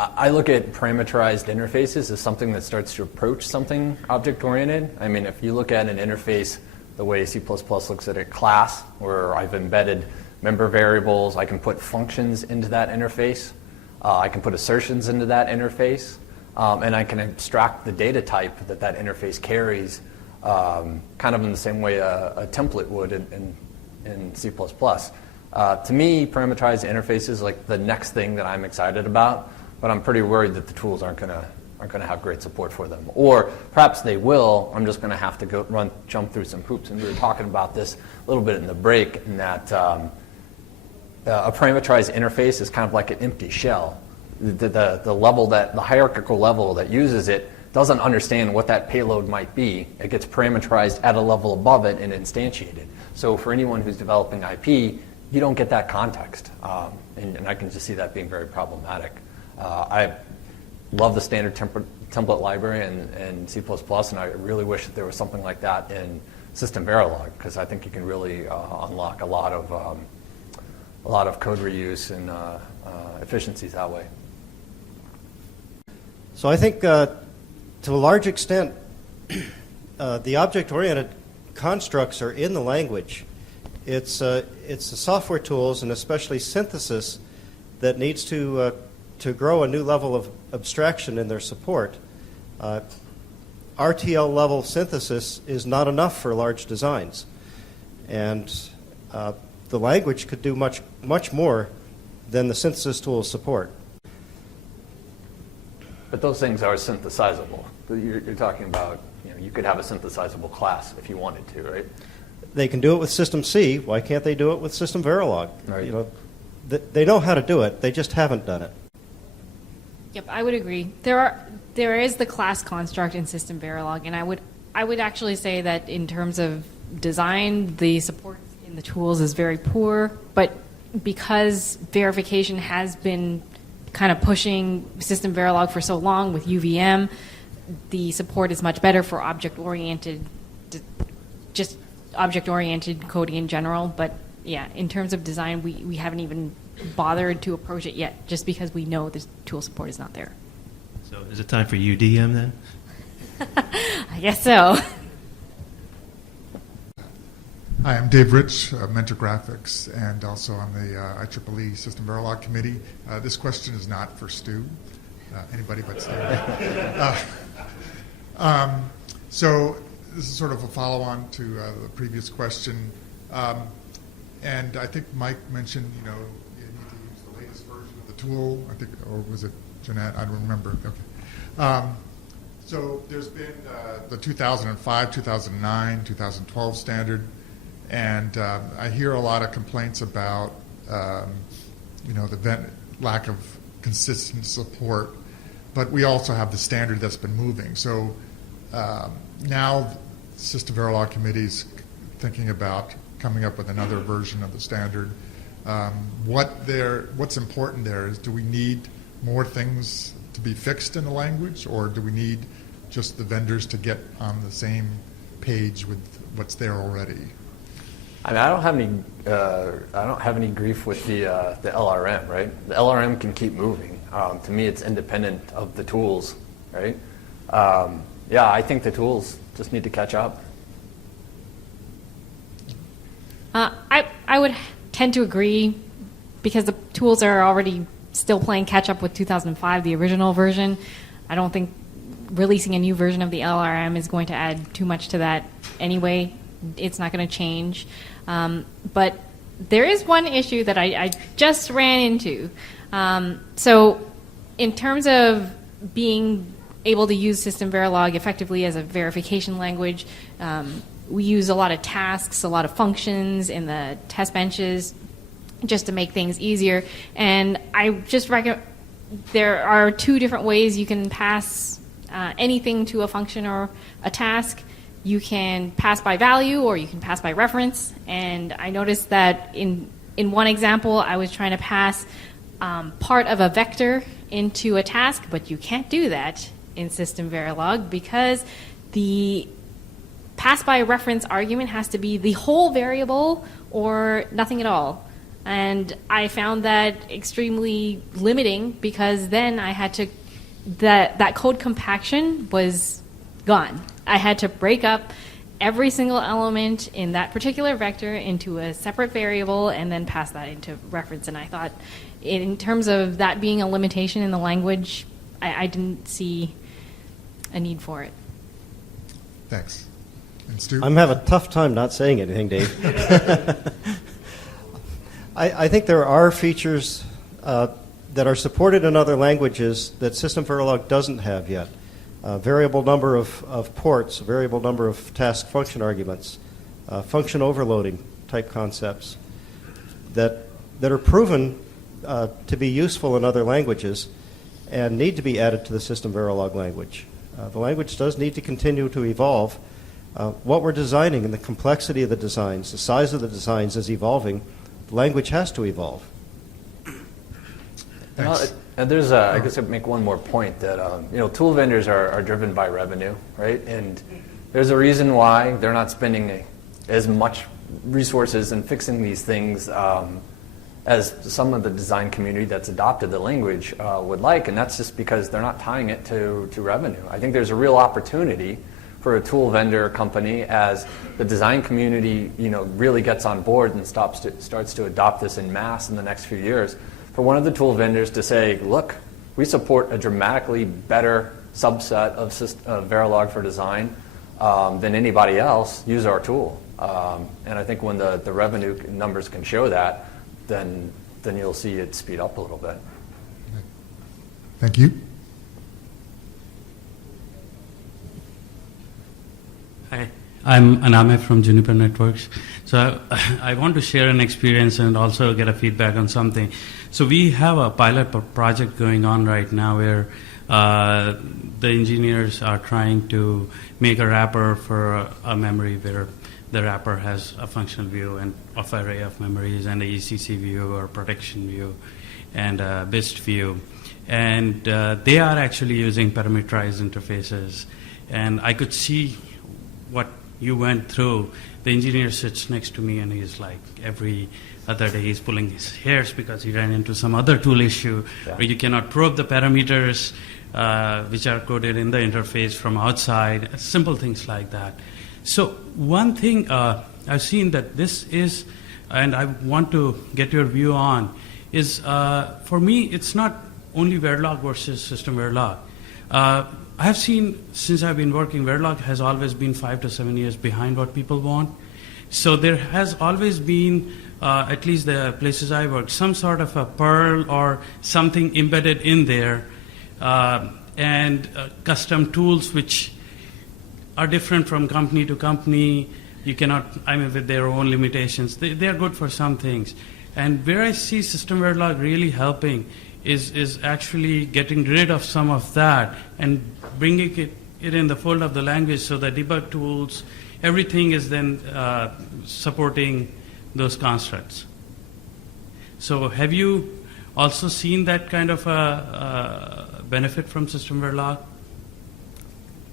I look at parameterized interfaces as something that starts to approach something object-oriented. I mean, if you look at an interface the way C++ looks at a class, where I've embedded member variables, I can put functions into that interface, I can put assertions into that interface, and I can abstract the data type that that interface carries, kind of in the same way a template would in C++. To me, parameterized interfaces is like the next thing that I'm excited about, but I'm pretty worried that the tools aren't going to have great support for them. Or perhaps they will. I'm just going to have to jump through some hoops. And we were talking about this a little bit in the break, in that a parameterized interface is kind of like an empty shell. The hierarchical level that uses it doesn't understand what that payload might be. It gets parameterized at a level above it and instantiated. So for anyone who's developing IP, you don't get that context. And I can just see that being very problematic. I love the standard template library in C++, and I really wish that there was something like that in SystemVerilog, because I think you can really unlock a lot of code reuse and efficiencies that way. So I think to a large extent, the object-oriented constructs are in the language. It's the software tools, and especially synthesis, that needs to grow a new level of abstraction in their support. RTL level synthesis is not enough for large designs, and the language could do much more than the synthesis tools support. But those things are synthesizable. You're talking about, you could have a synthesizable class if you wanted to, right? They can do it with System C. Why can't they do it with SystemVerilog? Right. They know how to do it. They just haven't done it. Yep, I would agree. There is the class construct in SystemVerilog, and I would actually say that in terms of design, the support in the tools is very poor. But because verification has been kind of pushing SystemVerilog for so long with UVM, the support is much better for object-oriented coding in general. But yeah, in terms of design, we haven't even bothered to approach it yet, just because we know the tool support is not there. So is it time for UDM then? I guess so. Hi, I'm Dave Rich, Mentor Graphics, and also on the IEEE SystemVerilog committee. This question is not for Stu, anybody but Stu. So this is sort of a follow-on to the previous question. And I think Mike mentioned, you need to use the latest version of the tool, I think, or was it Junette? I don't remember. Okay. So there's been the 2005, 2009, 2012 standard, and I hear a lot of complaints about, the lack of consistent support, but we also have the standard that's been moving. So now SystemVerilog committee's thinking about coming up with another version of the standard. What's important there is, do we need more things to be fixed in the language, or do we need just the vendors to get on the same page with what's there already? I mean, I don't have any grief with the LRM, right? The LRM can keep moving. To me, it's independent of the tools, right? I think the tools just need to catch up. I would tend to agree, because the tools are already still playing catch up with 2005, the original version. I don't think releasing a new version of the LRM is going to add too much to that anyway. It's not going to change. But there is one issue that I just ran into. So in terms of being able to use SystemVerilog effectively as a verification language, we use a lot of tasks, a lot of functions in the test benches just to make things easier. And I just recommend, there are two different ways you can pass anything to a function or a task. You can pass by value, or you can pass by reference. And I noticed that in one example, I was trying to pass part of a vector into a task, but you can't do that in SystemVerilog, because the pass by reference argument has to be the whole variable or nothing at all. And I found that extremely limiting because then I had to, that code compaction was gone. I had to break up every single element in that particular vector into a separate variable and then pass that into reference. And I thought, in terms of that being a limitation in the language, I didn't see a need for it. Thanks. And Stu? I'm having a tough time not saying anything, Dave. I think there are features that are supported in other languages that SystemVerilog doesn't have yet. Variable number of ports, variable number of task function arguments, function overloading type concepts that are proven to be useful in other languages and need to be added to the SystemVerilog language. The language does need to continue to evolve. What we're designing and the complexity of the designs, the size of the designs is evolving. The language has to evolve. Thanks. There's, I guess I'd make one more point that, tool vendors are driven by revenue, right? And there's a reason why they're not spending as much resources in fixing these things as some of the design community that's adopted the language would like, and that's just because they're not tying it to revenue. I think there's a real opportunity for a tool vendor company as the design community, really gets on board and starts to adopt this en masse in the next few years. For one of the tool vendors to say, look, we support a dramatically better subset of Verilog for design than anybody else, use our tool. And I think when the revenue numbers can show that, then you'll see it speed up a little bit. Thank you. Hi, I'm Aname from Juniper Networks. So I want to share an experience and also get a feedback on something. So we have a pilot project going on right now where the engineers are trying to make a wrapper for a memory where the wrapper has a functional view and of array of memories and a ECC view or protection view and a BIST view. And they are actually using parameterized interfaces. And I could see what you went through. The engineer sits next to me and he's like, every other day he's pulling his hairs because he ran into some other tool issue where you cannot probe the parameters which are coded in the interface from outside, simple things like that. So one thing I've seen that this is, and I want to get your view on, is for me it's not only Verilog versus SystemVerilog. I have seen, since I've been working, Verilog has always been 5 to 7 years behind what people want. So there has always been, at least the places I work, some sort of a Perl or something embedded in there, and custom tools which are different from company to company. You cannot, with their own limitations. They are good for some things. And where I see SystemVerilog really helping is actually getting rid of some of that and bringing it in the fold of the language so the debug tools, everything is then supporting those constructs. So have you also seen that kind of a benefit from SystemVerilog?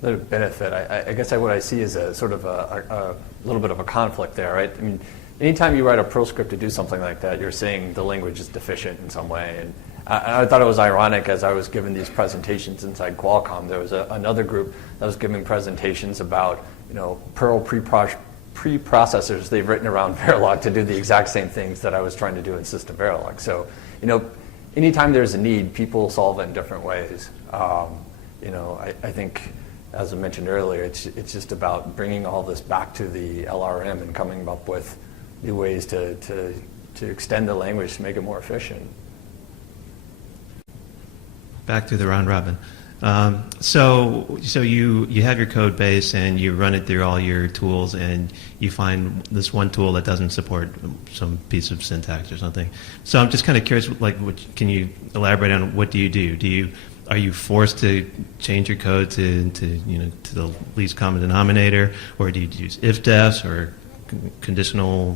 The benefit, I guess what I see is a sort of a little bit of a conflict there, right? I mean, anytime you write a Perl script to do something like that, you're saying the language is deficient in some way. And I thought it was ironic as I was giving these presentations inside Qualcomm, there was another group that was giving presentations about, Perl preprocessors they've written around Verilog to do the exact same things that I was trying to do in SystemVerilog. So, anytime there's a need, people solve it in different ways. I think, as I mentioned earlier, it's just about bringing all this back to the LRM and coming up with new ways to extend the language to make it more efficient. Back to the round robin. So you have your code base and you run it through all your tools and you find this one tool that doesn't support some piece of syntax or something. So I'm just kind of curious, can you elaborate on what do you do? Are you forced to change your code to the least common denominator, or do you use if-defs or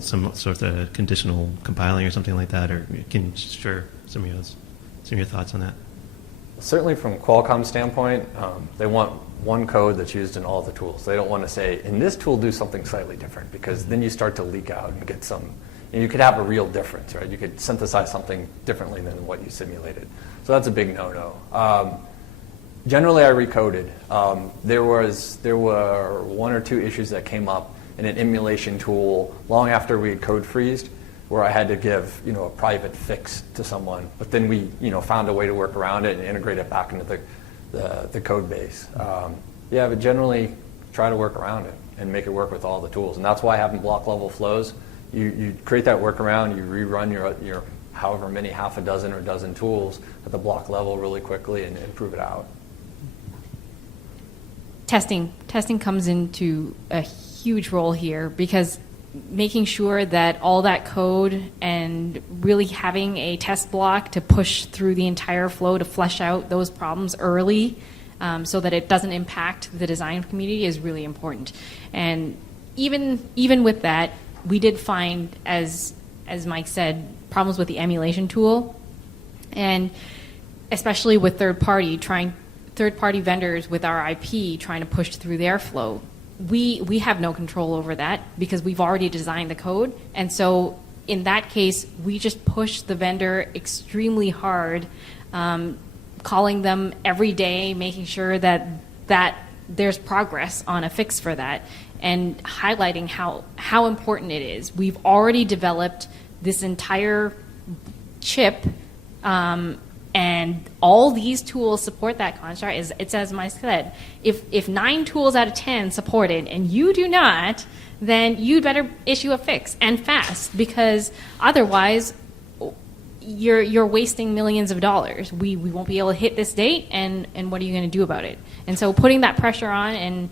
some sort of conditional compiling or something like that? Or can you share some of your thoughts on that? Certainly from Qualcomm's standpoint, they want one code that's used in all the tools. They don't want to say, in this tool do something slightly different, because then you start to leak out and get some you could have a real difference, right? You could synthesize something differently than what you simulated. So that's a big no-no. Generally, I recoded. There were one or two issues that came up in an emulation tool long after we had code freezed, where I had to give a private fix to someone. But then we found a way to work around it and integrate it back into the code base. Yeah, but generally try to work around it and make it work with all the tools. And that's why having block level flows, you create that workaround, you rerun your however many, half a dozen or dozen tools at the block level really quickly and prove it out. Testing comes into a huge role here, because making sure that all that code and really having a test block to push through the entire flow to flesh out those problems early, so that it doesn't impact the design community, is really important. And even with that, we did find, as Mike said, problems with the emulation tool, and especially with third-party vendors with our IP trying to push through their flow. We have no control over that because we've already designed the code, and so in that case, we just push the vendor extremely hard, calling them every day, making sure that there's progress on a fix for that, and highlighting how important it is. We've already developed this entire chip, and all these tools support that construct. It's as Mike said, if 9 tools out of 10 support it and you do not, then you'd better issue a fix, and fast, because otherwise you're wasting millions of dollars. We won't be able to hit this date, and what are you going to do about it? And so putting that pressure on, and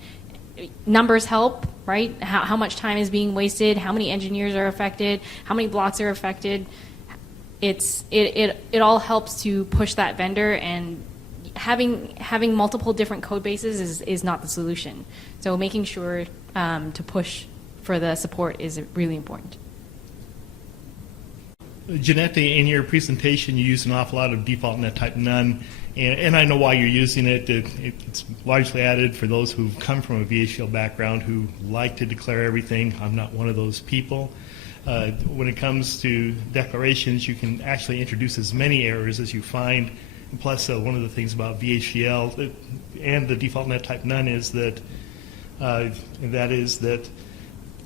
numbers help, right? How much time is being wasted, how many engineers are affected, how many blocks are affected. It all helps to push that vendor, and having multiple different code bases is not the solution. So making sure to push for the support is really important. Junette, in your presentation, you used an awful lot of default net type none, and I know why you're using it. It's largely added for those who've come from a VHDL background who like to declare everything. I'm not one of those people. When it comes to declarations, you can actually introduce as many errors as you find. And plus, one of the things about VHDL and the default net type none is that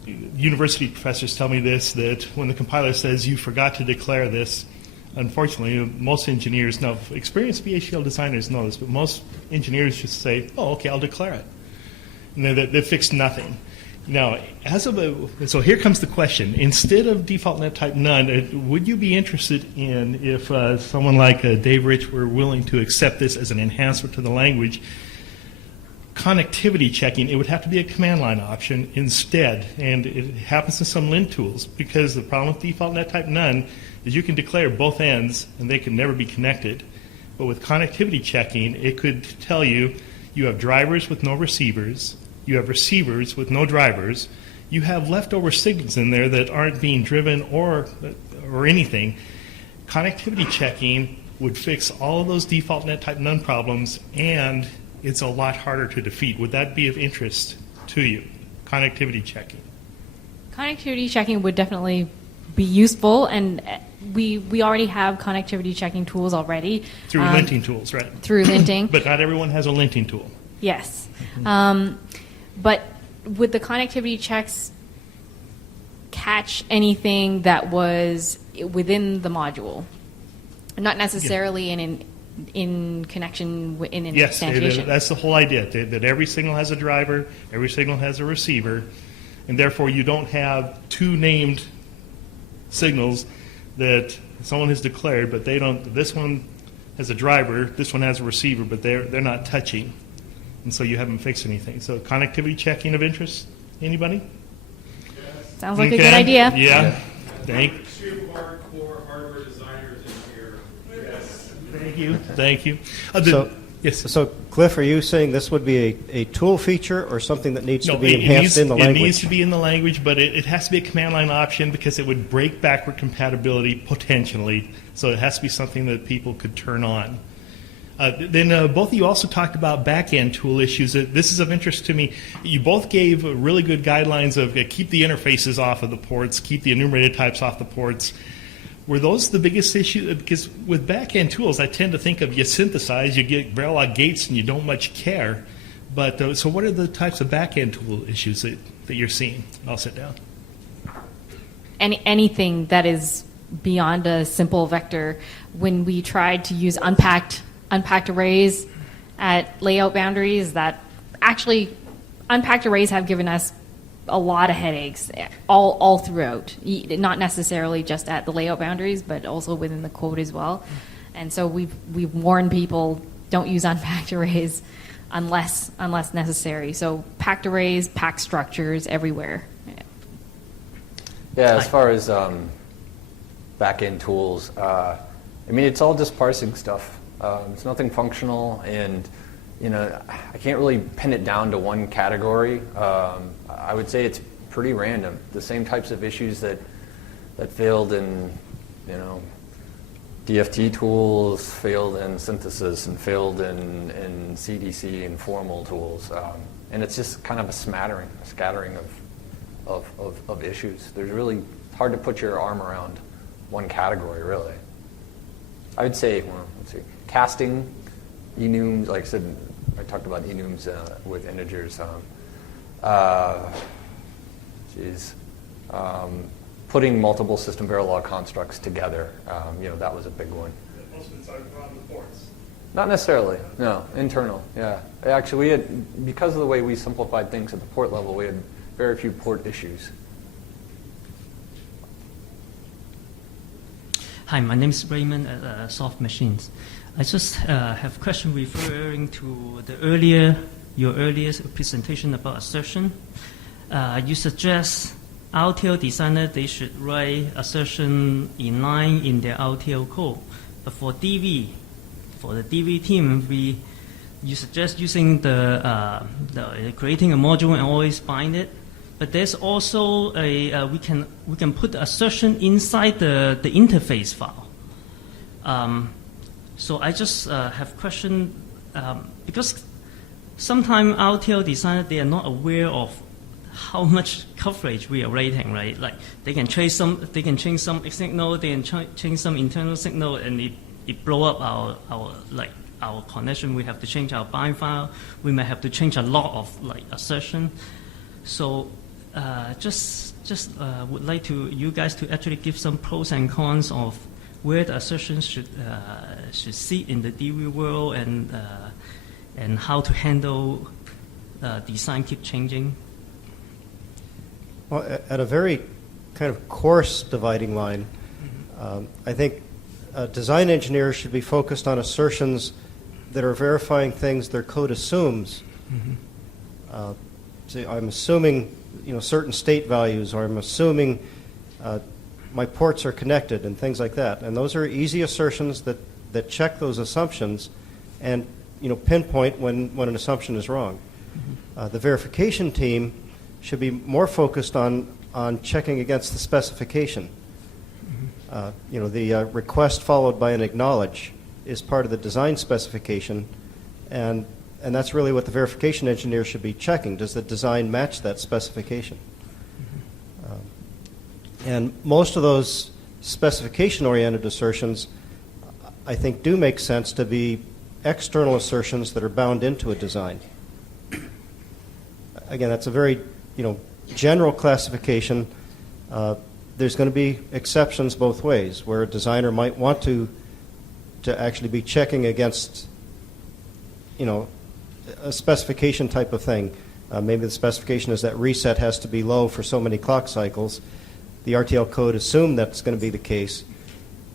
university professors tell me this, that when the compiler says you forgot to declare this, unfortunately, most engineers, now experienced VHDL designers know this, but most engineers just say, oh, okay, I'll declare it. And they fixed nothing. Now, so here comes the question. Instead of default net type none, would you be interested in, if someone like Dave Rich were willing to accept this as an enhancement to the language, connectivity checking? It would have to be a command line option instead, and it happens in some lint tools, because the problem with default net type none is you can declare both ends and they can never be connected. But with connectivity checking, it could tell you have drivers with no receivers, you have receivers with no drivers, you have leftover signals in there that aren't being driven or anything. Connectivity checking would fix all of those default net type none problems, and it's a lot harder to defeat. Would that be of interest to you, connectivity checking? Connectivity checking would definitely be useful, and we already have connectivity checking tools already. Through linting tools, right? Through linting. But not everyone has a linting tool. Yes. But would the connectivity checks catch anything that was within the module? Not necessarily in connection in an instantiation. Yes, that's the whole idea, that every signal has a driver, every signal has a receiver, and therefore you don't have two named signals that someone has declared, but they don't. This one has a driver, this one has a receiver, but they're not touching, and so you haven't fixed anything. So connectivity checking of interest, anybody? Yes. Sounds like a good idea. Yeah. Two hardcore hardware designers in here. Yes. Thank you. Yes. So, Cliff, are you saying this would be a tool feature or something that needs to be enhanced in the language? It needs to be in the language, but it has to be a command line option because it would break backward compatibility potentially. So it has to be something that people could turn on. Then both of you also talked about back-end tool issues. This is of interest to me. You both gave really good guidelines of keep the interfaces off of the ports, keep the enumerated types off the ports. Were those the biggest issue? Because with back-end tools, I tend to think of you synthesize, you get Verilog gates, and you don't much care. But so what are the types of back-end tool issues that you're seeing? I'll sit down. Anything that is beyond a simple vector. When we tried to use unpacked arrays at layout boundaries, that actually unpacked arrays have given us a lot of headaches all throughout, not necessarily just at the layout boundaries, but also within the code as well. And so we've warned people, don't use unpacked arrays unless necessary. So packed arrays, packed structures everywhere. Yeah, as far as back-end tools, I mean, it's all just parsing stuff. It's nothing functional, and I can't really pin it down to one category. I would say it's pretty random. The same types of issues that failed in, DFT tools, failed in synthesis, and failed in CDC and formal tools. And it's just kind of a scattering of issues. There's really hard to put your arm around one category, really. I would say, let's see, casting, enums, like I said, I talked about enums with integers. Putting multiple SystemVerilog constructs together, that was a big one. Most of the time on the ports. Not necessarily, no, internal, yeah. Actually, we had, because of the way we simplified things at the port level, we had very few port issues. Hi, my name is Raymond at Soft Machines. I just have a question referring to your earliest presentation about assertion. You suggest RTL designer, they should write assertion in line in their RTL code. But for the DV team, you suggest using the creating a module and always bind it. But there's also we can put the assertion inside the interface file. So I just have a question because sometimes RTL designers, they are not aware of how much coverage we are rating, right? Like they can change some signal, they can change some internal signal, and it blow up our connection. We have to change our bind file. We may have to change a lot of assertion. So just would like you guys to actually give some pros and cons of where the assertions should sit in the DV world and how to handle design keep changing. Well, at a very kind of coarse dividing line, I think design engineers should be focused on assertions that are verifying things their code assumes. So I'm assuming certain state values, or I'm assuming my ports are connected and things like that. And those are easy assertions that check those assumptions and pinpoint when an assumption is wrong. The verification team should be more focused on checking against the specification. The request followed by an acknowledge is part of the design specification, and that's really what the verification engineer should be checking. Does the design match that specification? And most of those specification-oriented assertions, I think, do make sense to be external assertions that are bound into a design. Again, that's a very general classification. There's going to be exceptions both ways, where a designer might want to actually be checking against a specification type of thing. Maybe the specification is that reset has to be low for so many clock cycles. The RTL code assumed that's going to be the case,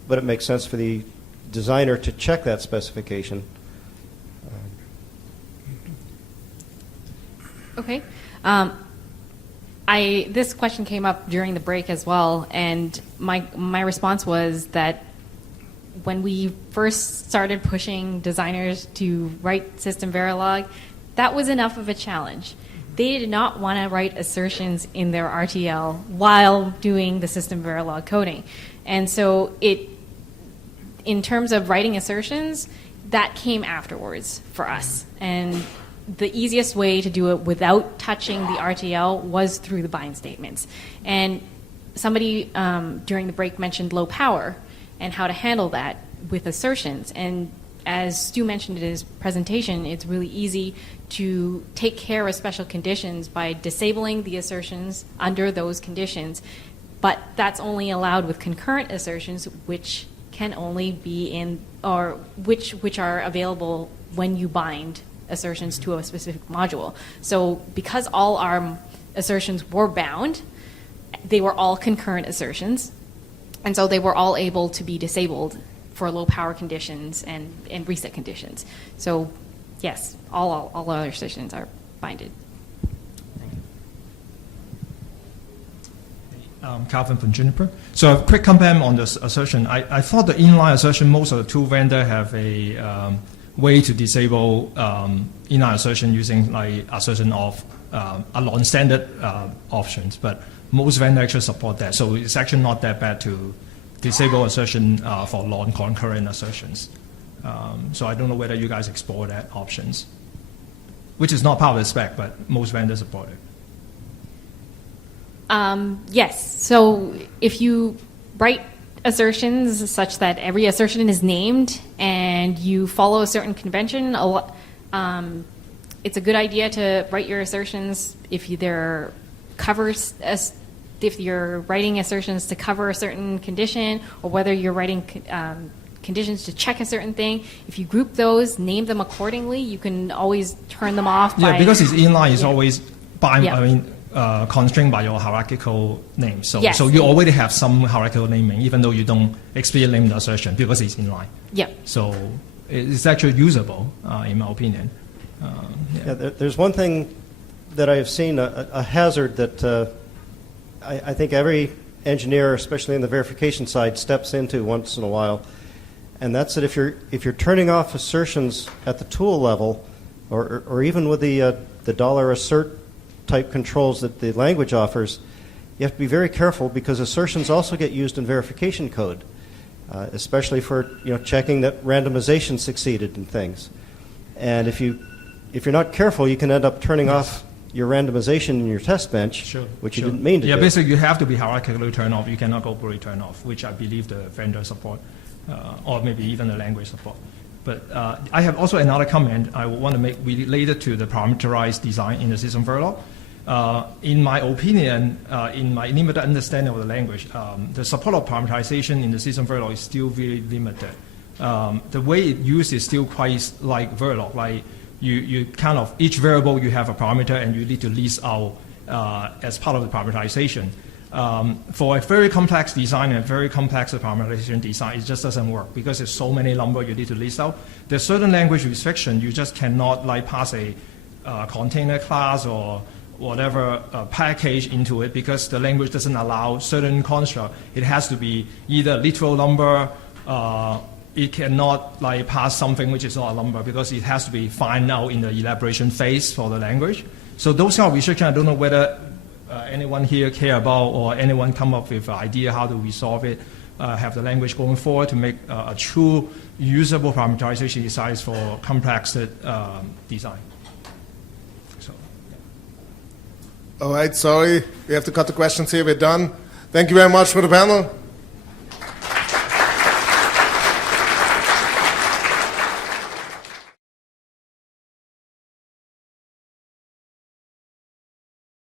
but it makes sense for the designer to check that specification. Okay. This question came up during the break as well, and my response was that when we first started pushing designers to write SystemVerilog, that was enough of a challenge. They did not want to write assertions in their RTL while doing the SystemVerilog coding. And so in terms of writing assertions, that came afterwards for us. And the easiest way to do it without touching the RTL was through the bind statements. And somebody during the break mentioned low power and how to handle that with assertions. And as Stu mentioned in his presentation, it's really easy to take care of special conditions by disabling the assertions under those conditions. But that's only allowed with concurrent assertions, which can only be in, or which are available when you bind assertions to a specific module. So because all our assertions were bound, they were all concurrent assertions, and so they were all able to be disabled for low power conditions and reset conditions. So yes, all our assertions are binded. Calvin from Juniper. So a quick comment on this assertion. I thought the inline assertion, most of the tool vendors have a way to disable inline assertion using like assertion of a non-standard options, but most vendors actually support that. So it's actually not that bad to disable assertion for non-concurrent assertions. So I don't know whether you guys explore that options, which is not part of the spec, but most vendors support it. Yes. So if you write assertions such that every assertion is named and you follow a certain convention, it's a good idea to write your assertions if they're covers, if you're writing assertions to cover a certain condition, or whether you're writing conditions to check a certain thing. If you group those, name them accordingly, you can always turn them off. Yeah, because it's inline, it's yeah. always by, Yeah. I mean, constrained by your hierarchical name. So, Yes. so you already have some hierarchical naming, even though you don't explicitly name the assertion because it's inline. Yep. So it's actually usable, in my opinion. Yeah, there's one thing that I have seen, a hazard that I think every engineer, especially in the verification side, steps into once in a while, and that's that if you're turning off assertions at the tool level, or even with the $assert type controls that the language offers, you have to be very careful because assertions also get used in verification code, especially for checking that randomization succeeded and things. And if you're not careful, you can end up turning off your randomization in your test bench, which you didn't mean to do. Yeah, basically you have to be hierarchically turned off. You cannot go fully turn off, which I believe the vendor support, or maybe even the language support. But I have also another comment I want to make related to the parameterized design in the SystemVerilog. In my opinion, in my limited understanding of the language, the support of parameterization in the SystemVerilog is still very limited. The way it used is still quite like Verilog, like you kind of, each variable you have a parameter and you need to list out as part of the parameterization. For a very complex design and very complex parameterization design, it just doesn't work because there's so many numbers you need to list out. There's certain language restriction, you just cannot like pass a container class or whatever package into it because the language doesn't allow certain construct. It has to be either literal number, it cannot like pass something which is not a number because it has to be found out in the elaboration phase for the language. So those kind of restriction, I don't know whether anyone here care about or anyone come up with an idea how to resolve it, have the language going forward to make a true usable parameterization design for complex design. So, yeah. All right, sorry, we have to cut the questions here. We're done. Thank you very much for the panel.